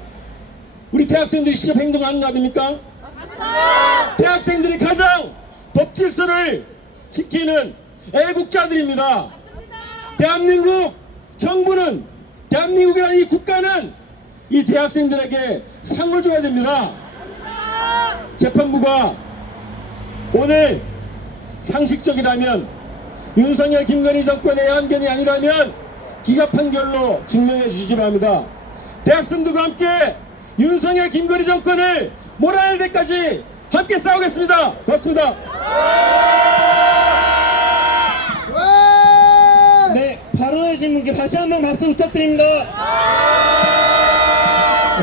우리 대학생들이 시접 행동하는 거 아닙니까? 대학생들이 가장 법질서를 지키는 애국자들입니다. 대한민국 정부는, 대한민국이라는 이 국가는 이 대학생들에게 상을 줘야 됩니다. 재판부가 오늘 상식적이라면, 윤석열, 김건희 정권의 애완견이 아니라면 기각 판결로 증명해 주시기 바랍니다. 대학생들과 함께 윤석열, 김건희 정권을 몰아낼 때까지 함께 싸우겠습니다. 고맙습니다. 네, 발언하신 분께 다시 한번 말씀 부탁드립니다.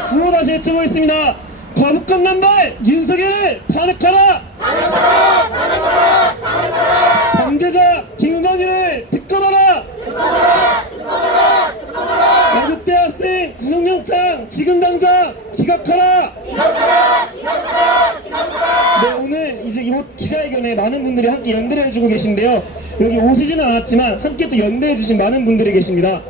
구호 다시 외쳐보겠습니다. 거부권 남발 윤석열을 탄핵하라! 범죄자 때문에 많은 분들이 함께 연대를 해주고 계신데요. 여기 오시지는 않았지만 함께 또 연대해주신 많은 분들이 계십니다.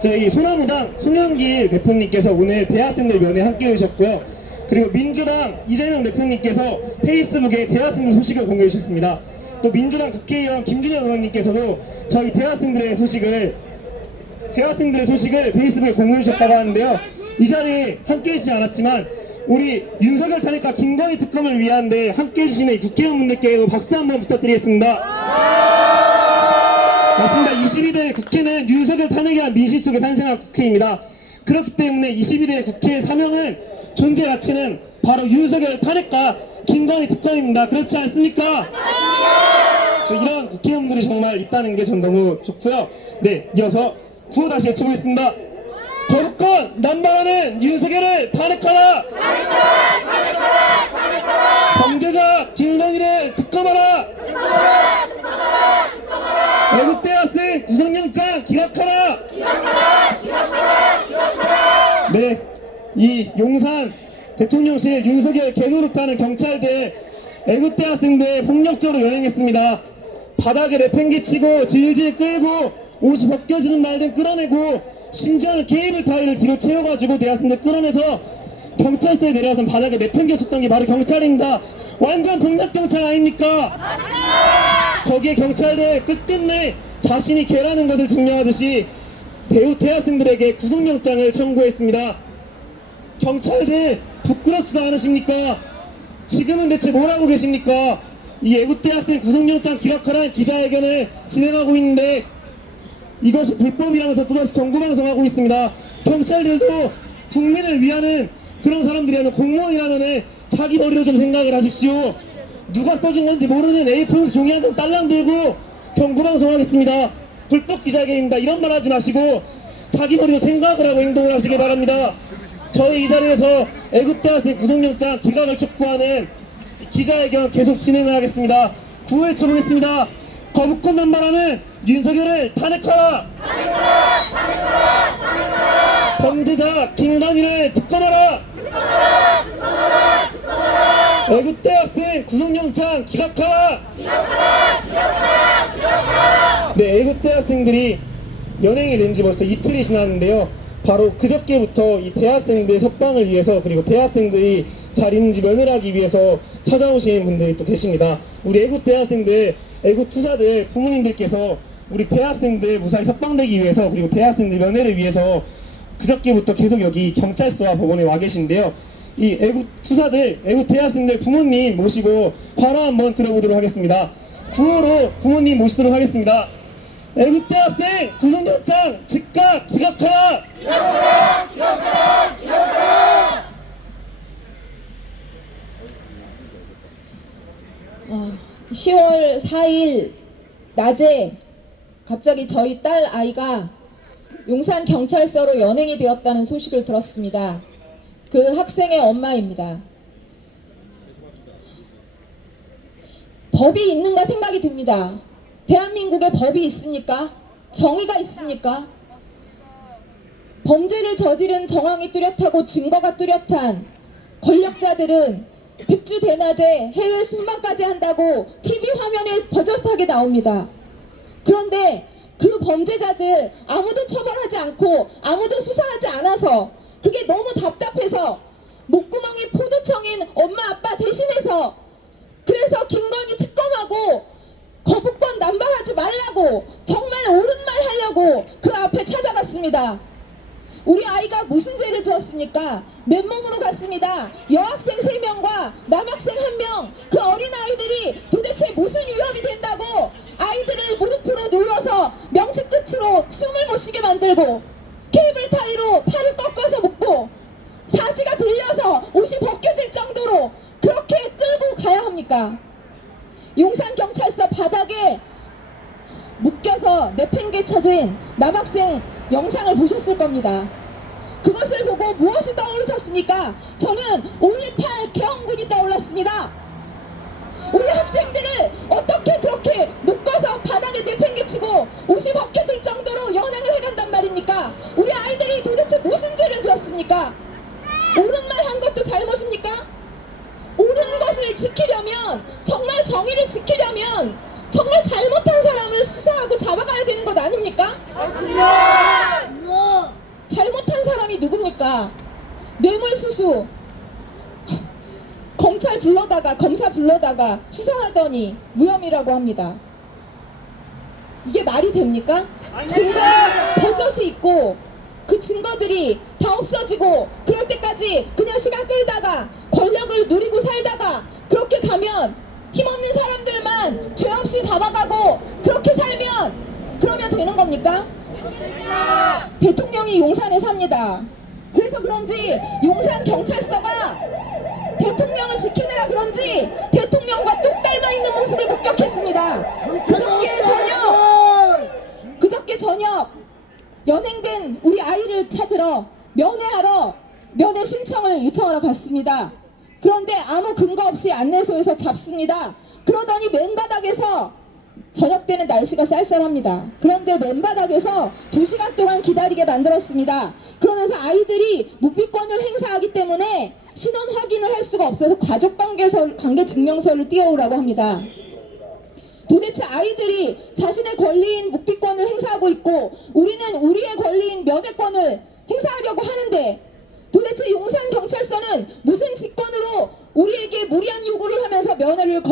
저희 소나무당 송영길 대표님께서 오늘 대학생들 면회 함께 해주셨고요. 그리고 민주당 이재명 대표님께서 페이스북에 대학생들 소식을 공개해 주셨습니다. 또 민주당 국회의원 김준현 의원님께서도 저희 대학생들의 소식을 페이스북에 공유해 주셨다고 하는데요. 이 자리에 함께 해주지 않았지만 우리 윤석열 탄핵과 김건희 특검을 위한데 함께 해주시는 국회의원분들께 박수 한번 부탁드리겠습니다. 맞습니다. 22대 국회는 윤석열 탄핵이란 민심 속에 탄생한 국회입니다. 그렇기 때문에 22대 국회의 사명은 존재 가치는 바로 윤석열 탄핵과 김건희 특검입니다. 그렇지 않습니까? 이런 국회의원들이 정말 있다는 게 전 너무 좋고요. 네, 이어서 구호 다시 외쳐보겠습니다. 거부권 남발하는 윤석열을 탄핵하라! 범죄자 김건희를 특검하라! 애국대학생 구속영장 기각하라! 네, 이 용산 대통령실 윤석열 개노릇하는 경찰대 애국대학생들 폭력적으로 연행했습니다. 바닥에 내팽개치고 질질 끌고 옷이 벗겨지는 말 등 끌어내고 심지어는 케이블 타이를 뒤로 채워가지고 대학생들 끌어내서 경찰서에 내려와서 바닥에 내팽개쳤던 게 바로 경찰입니다. 완전 폭력경찰 아닙니까? 거기에 경찰들 끝끝내 자신이 개라는 것을 증명하듯이 배우 대학생들에게 구속영장을 청구했습니다. 경찰들 부끄럽지도 않으십니까? 지금은 대체 뭘 하고 계십니까? 이 애국대학생 구속영장 기각하라는 기자회견을 진행하고 있는데 이것이 불법이라면서 또다시 경고방송하고 있습니다. 경찰들도 국민을 위하는 그런 사람들이라면 공무원이라면 자기 머리로 좀 생각을 하십시오. 누가 써준 건지 모르는 A4 종이 한 장 딸랑 들고 경고방송하겠습니다. 불법 기자회견입니다. 이런 말 하지 마시고 자기 머리로 생각을 하고 행동을 하시길 바랍니다. 저희 이 자리에서 애국대학생 구속영장 기각을 촉구하는 기자회견 계속 진행을 하겠습니다. 구호 외쳐보겠습니다. 거부권 남발하는 윤석열을 탄핵하라! 범죄자 김건희를 특검하라! 애국대학생 구속영장 기각하라! 네, 애국대학생들이 연행이 된 지 벌써 이틀이 지났는데요. 바로 그저께부터 이 대학생들 석방을 위해서 그리고 대학생들이 잘 있는지 면회를 하기 위해서 찾아오신 분들이 또 계십니다. 우리 애국 대학생들, 애국 투사들 부모님들께서 우리 대학생들 무사히 석방되기 위해서 그리고 대학생들 면회를 위해서 그저께부터 계속 여기 경찰서와 법원에 와 계신데요. 이 애국 투사들, 애국 대학생들 부모님 모시고 발화 한번 들어보도록 하겠습니다. 구호로 부모님 모시도록 하겠습니다. 애국 대학생 구속영장 즉각 기각하라! 10월 4일 낮에 갑자기 저희 딸 아이가 용산 경찰서로 연행이 되었다는 소식을 들었습니다. 그 학생의 엄마입니다. 법이 있는가 생각이 듭니다. 대한민국에 법이 있습니까? 정의가 있습니까? 범죄를 저지른 정황이 뚜렷하고 증거가 뚜렷한 권력자들은 빅주대낮에 해외 순방까지 한다고 TV 화면에 버젓하게 나옵니다. 그런데 그 범죄자들 아무도 처벌하지 않고 아무도 수사하지 않아서 그게 너무 답답해서 목구멍이 포도청인 엄마 아빠 대신해서 그래서 김건희 특검하고 거부권 남발하지 말라고 정말 옳은 말 하려고 그 앞에 찾아갔습니다. 우리 아이가 무슨 죄를 지었습니까? 맨몸으로 갔습니다. 여학생 3명과 남학생 1명, 그 어린아이들이 도대체 무슨 위협이 된다고 아이들을 무릎으로 눌러서 명치 끝으로 숨을 못 쉬게 만들고 케이블 타이로 팔을 꺾어서 묶고 사지가 들려서 옷이 벗겨질 정도로 그렇게 끌고 가야 합니까? 용산경찰서 바닥에 묶여서 내팽개쳐진 남학생 영상을 보셨을 겁니다. 그것을 보고 무엇이 떠오르셨습니까? 저는 5.18 개헌군이 떠올랐습니다. 우리 학생들을 어떻게 그렇게 묶어서 바닥에 내팽개치고 옷이 벗겨질 정도로 연행을 해간단 말입니까? 우리 아이들이 도대체 무슨 죄를 지었습니까? 옳은 말 한 것도 잘못입니까? 옳은 것을 지키려면 정말 정의를 지키려 그러면 정말 잘못한 사람을 수사하고 잡아가야 되는 것 아닙니까? 잘못한 사람이 누굽니까? 뇌물수수, 검찰 불러다가 검사 불러다가 수사하더니 무혐의라고 합니다. 이게 말이 됩니까? 증거 버젓이 있고 그 증거들이 다 없어지고 그럴 때까지 그냥 시간 끌다가 권력을 누리고 살다가 그렇게 가면 힘없는 사람들만 죄 없이 잡아가고 그렇게 살면 그러면 되는 겁니까? 대통령이 용산에 삽니다. 그래서 그런지 용산 경찰서가 대통령을 지키느라 그런지 대통령과 똑 닮아 있는 모습을 목격했습니다. 그저께 저녁 연행된 우리 아이를 찾으러 면회하러 면회 신청을 요청하러 갔습니다. 그런데 아무 근거 없이 안내소에서 잡습니다. 그러더니 맨바닥에서 저녁 때는 날씨가 쌀쌀합니다. 그런데 맨바닥에서 2시간 동안 기다리게 만들었습니다. 그러면서 아이들이 묵비권을 행사하기 때문에 신원 확인을 할 수가 없어서 가족관계 증명서를 띄워오라고 합니다. 도대체 아이들이 자신의 권리인 묵비권을 행사하고 있고 우리는 우리의 권리인 면회권을 행사하려고 하는데 도대체 용산경찰서는 무슨 직권으로 우리에게 무리한 요구를 하면서 면회를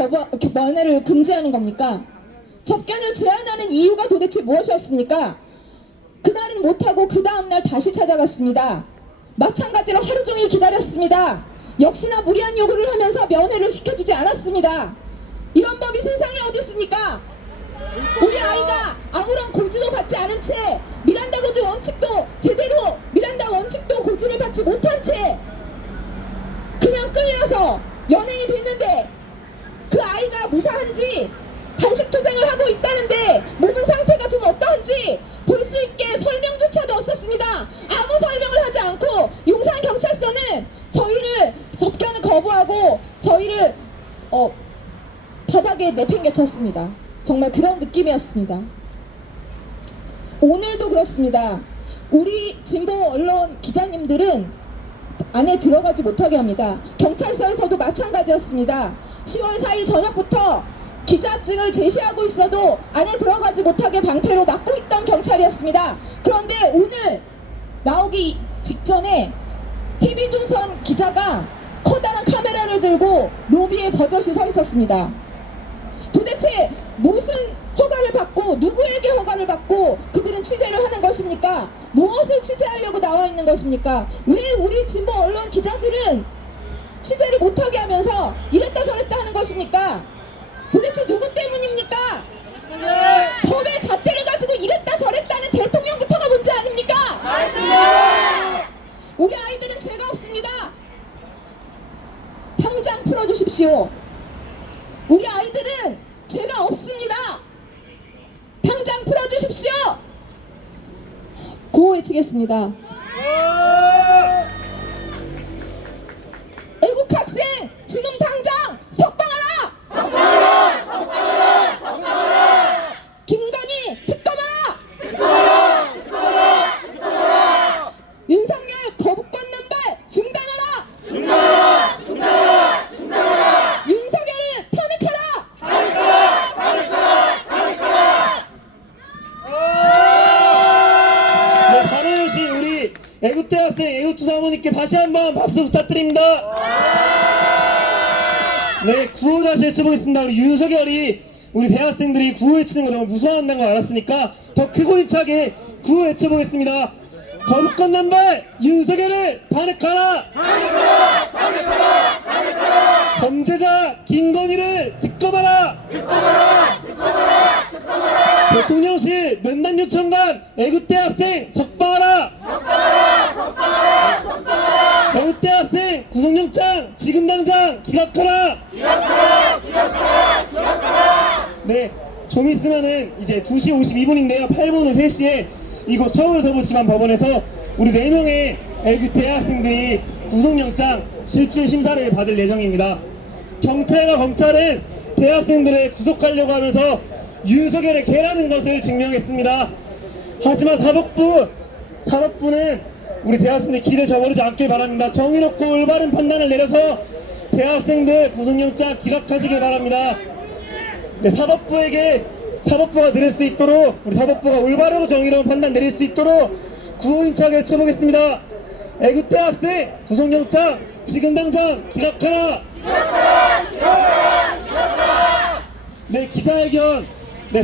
금지하는 겁니까? 접견을 제한하는 이유가 도대체 무엇이었습니까? 그날은 못하고 그 다음날 다시 찾아갔습니다. 마찬가지로 하루 종일 기다렸습니다. 역시나 무리한 요구를 하면서 면회를 시켜주지 않았습니다. 이런 법이 세상에 어디 있습니까? 우리 아이가 아무런 고지도 받지 않은 채 미란다 고지 원칙도 제대로 미란다 원칙도 고지를 받지 못한 채 그냥 끌려서 연행이 됐는데 그 아이가 무사한지 단식 투쟁을 하고 있다는데 몸은 상태가 좀 어떠한지 볼 수 있게 설명조차도 없었습니다. 아무 설명을 하지 않고 용산경찰서는 저희를 접견을 거부하고 저희를 바닥에 내팽개쳤습니다. 정말 그런 느낌이었습니다. 오늘도 그렇습니다. 우리 진보 언론 기자님들은 안에 들어가지 못하게 합니다. 경찰서에서도 마찬가지였습니다. 10월 4일 저녁부터 기자증을 제시하고 있어도 안에 들어가지 못하게 방패로 막고 있던 경찰이었습니다. 그런데 오늘 나오기 직전에 TV조선 기자가 커다란 카메라를 들고 로비에 버젓이 서 있었습니다. 도대체 무슨 허가를 받고 누구에게 허가를 받고 그들은 취재를 하는 것입니까? 무엇을 취재하려고 나와 있는 것입니까? 왜 우리 진보 언론 기자들은 취재를 못하게 하면서 이랬다 저랬다 하는 것입니까? 도대체 누구 때문입니까? 법의 잣대를 가지고 이랬다 저랬다는 대통령부터가 문제 아닙니까? 우리 아이들은 죄가 없습니다. 당장 풀어주십시오. 우리 아이들은 죄가 없습니다. 당장 풀어주십시오. 구호 외치겠습니다. 애국 학생 지금 당장 석방하라! 석방하라! 석방하라! 석방하라! 김건희 특검하라! 특검하라! 특검하라! 특검하라! 윤석열 거부권 남발 중단하라! 중단하라! 중단하라! 중단하라! 윤석열을 탄핵하라! 탄핵하라! 탄핵하라! 탄핵하라! 네, 바로 여신 우리 애국대학생 애국투 사모님께 다시 한번 박수 부탁드립니다. 네, 구호 다시 외쳐보겠습니다. 우리 윤석열이 우리 대학생들이 구호 외치는 거 너무 무서워한다는 걸 알았으니까 더 크고 힘차게 구호 외쳐보겠습니다. 거부권 남발 윤석열을 탄핵하라! 탄핵하라! 탄핵하라! 탄핵하라! 범죄자 김건희를 특검하라! 특검하라! 특검하라! 특검하라! 대통령실 면담 요청관 애국대학생 석방하라! 석방하라! 석방하라! 석방하라! 애국대학생 구속영장 지금 당장 기각하라! 기각하라! 기각하라! 기각하라! 네, 좀 있으면은 이제 2시 52분인데요. 8분 후 3시에 이곳 서울 서부지방법원에서 우리 4명의 애국 대학생들이 구속영장 실질 심사를 받을 예정입니다. 경찰과 검찰은 대학생들을 구속하려고 하면서 윤석열의 개라는 것을 증명했습니다. 하지만 사법부는 우리 대학생들 기대 저버리지 않길 바랍니다. 정의롭고 올바른 판단을 내려서 대학생들 구속영장 기각하시길 바랍니다. 네, 사법부가 내릴 수 있도록 우리 사법부가 올바르고 정의로운 판단 내릴 수 있도록 구호인차게 외쳐보겠습니다. 애국대 학생 구속영장 지금 당장 기각하라. 네, 기자회견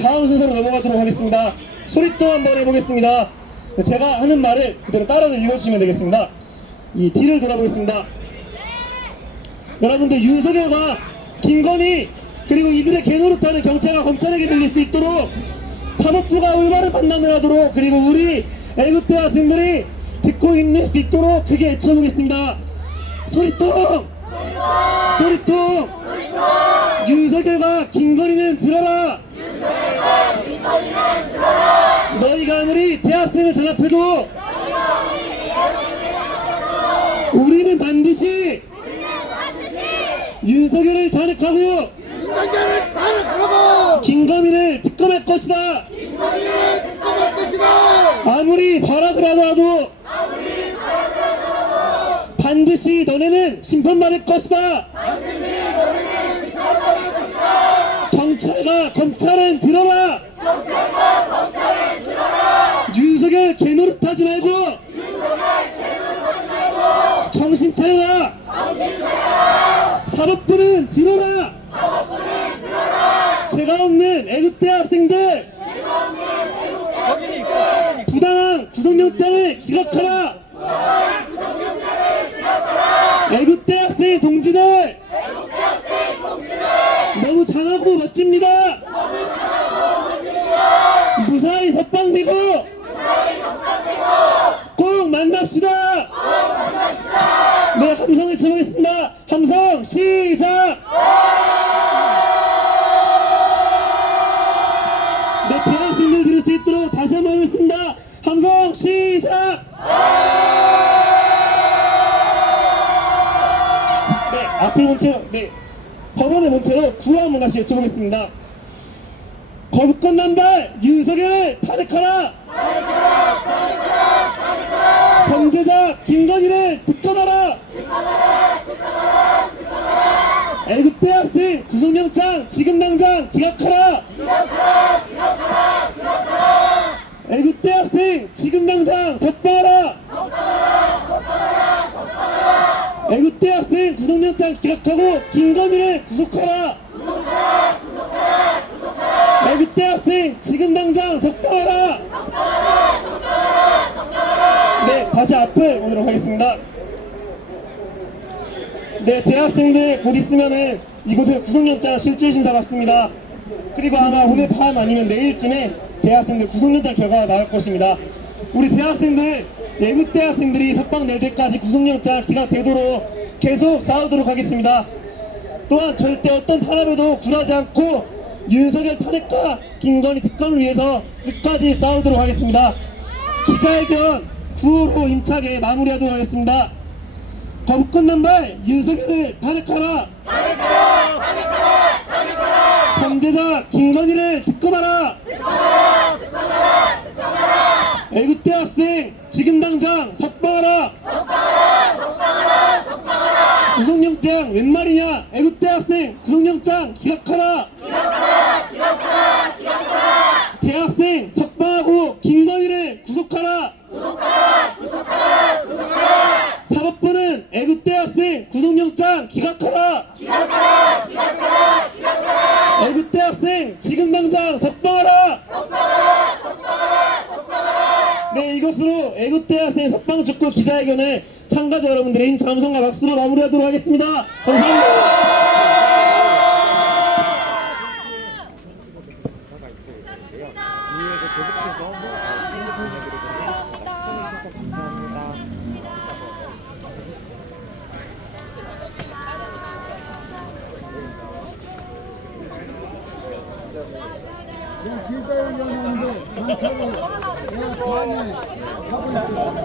다음 순서로 넘어가도록 하겠습니다. 소리또 한번 해보겠습니다. 네, 제가 하는 말을 그대로 따라서 읽어주시면 되겠습니다. 이 뒤를 돌아보겠습니다. 여러분들 윤석열과 김건희 그리고 이들의 개노릇하는 경찰과 검찰에게 들릴 수 있도록 사법부가 올바른 판단을 하도록 그리고 우리 애국대 학생들이 듣고 있을 수 있도록 크게 외쳐보겠습니다. 소리통! 소리통! 윤석열과 김건희는 들어라! 너희가 아무리 대학생을 단합해도 우리는 반드시 윤석열을 탄핵하고 김건희를 특검할 것이다. 아무리 발악을 하더라도 반드시 너네는 심판받을 것이다. 경찰과 검찰은 들어라. 윤석열 개노릇하지 말고 정신 차려라. 사법부는 들어라. 죄가 없는 애국대 학생들 부당한 구속영장을 기각하라. 애국대 학생 동지들 너무 장하고 멋집니다. 무사히 석방되고 꼭 만납시다. 네, 함성을 쳐보겠습니다. 함성 시작. 네, 대학생들 들을 수 있도록 다시 한번 하겠습니다. 함성 시작. 네, 앞을 본체로 법원의 본체로 구호 한번 다시 외쳐보겠습니다. 거부권 남발 윤석열을 탄핵하라. 범죄자 김건희를 특검하라. 애국대 학생 구속영장 지금 당장 기각하라. 애국대 학생 지금 당장 석방하라. 애국대 학생 구속영장 기각하고 김건희를 구속하라. 애국대 학생 지금 당장 석방하라. 네, 다시 앞을 보도록 하겠습니다. 네, 대학생들 곧 있으면은 이곳에 구속영장 실질심사 받습니다. 그리고 아마 오늘 밤 아니면 내일쯤에 대학생들 구속영장 결과가 나올 것입니다. 우리 대학생들, 애국대 학생들이 석방될 때까지 구속영장 기각되도록 계속 싸우도록 하겠습니다. 또한 절대 어떤 탄압에도 굴하지 않고 윤석열 탄핵과 김건희 특검을 위해서 끝까지 싸우도록 하겠습니다. 기자회견 구호로 힘차게 마무리하도록 하겠습니다. 거부권 남발 윤석열을 탄핵하라. 범죄자 김건희를 특검하라. 애국대 학생 지금 당장 석방하라. 구속영장 웬 말이냐. 애국대 학생 구속영장 기각하라. 대학생 석방하고 김건희를 구속하라. 사법부는 애국대 학생 구속영장 기각하라. 애국대 학생 지금 당장 석방하라. 네, 이것으로 애국대 학생 석방 촉구 기자회견을 참가자 여러분들의 힘 함성과 박수로 마무리하도록 하겠습니다. 감사합니다. 기자회견하는데 경찰이 내가 반에 하고 있어.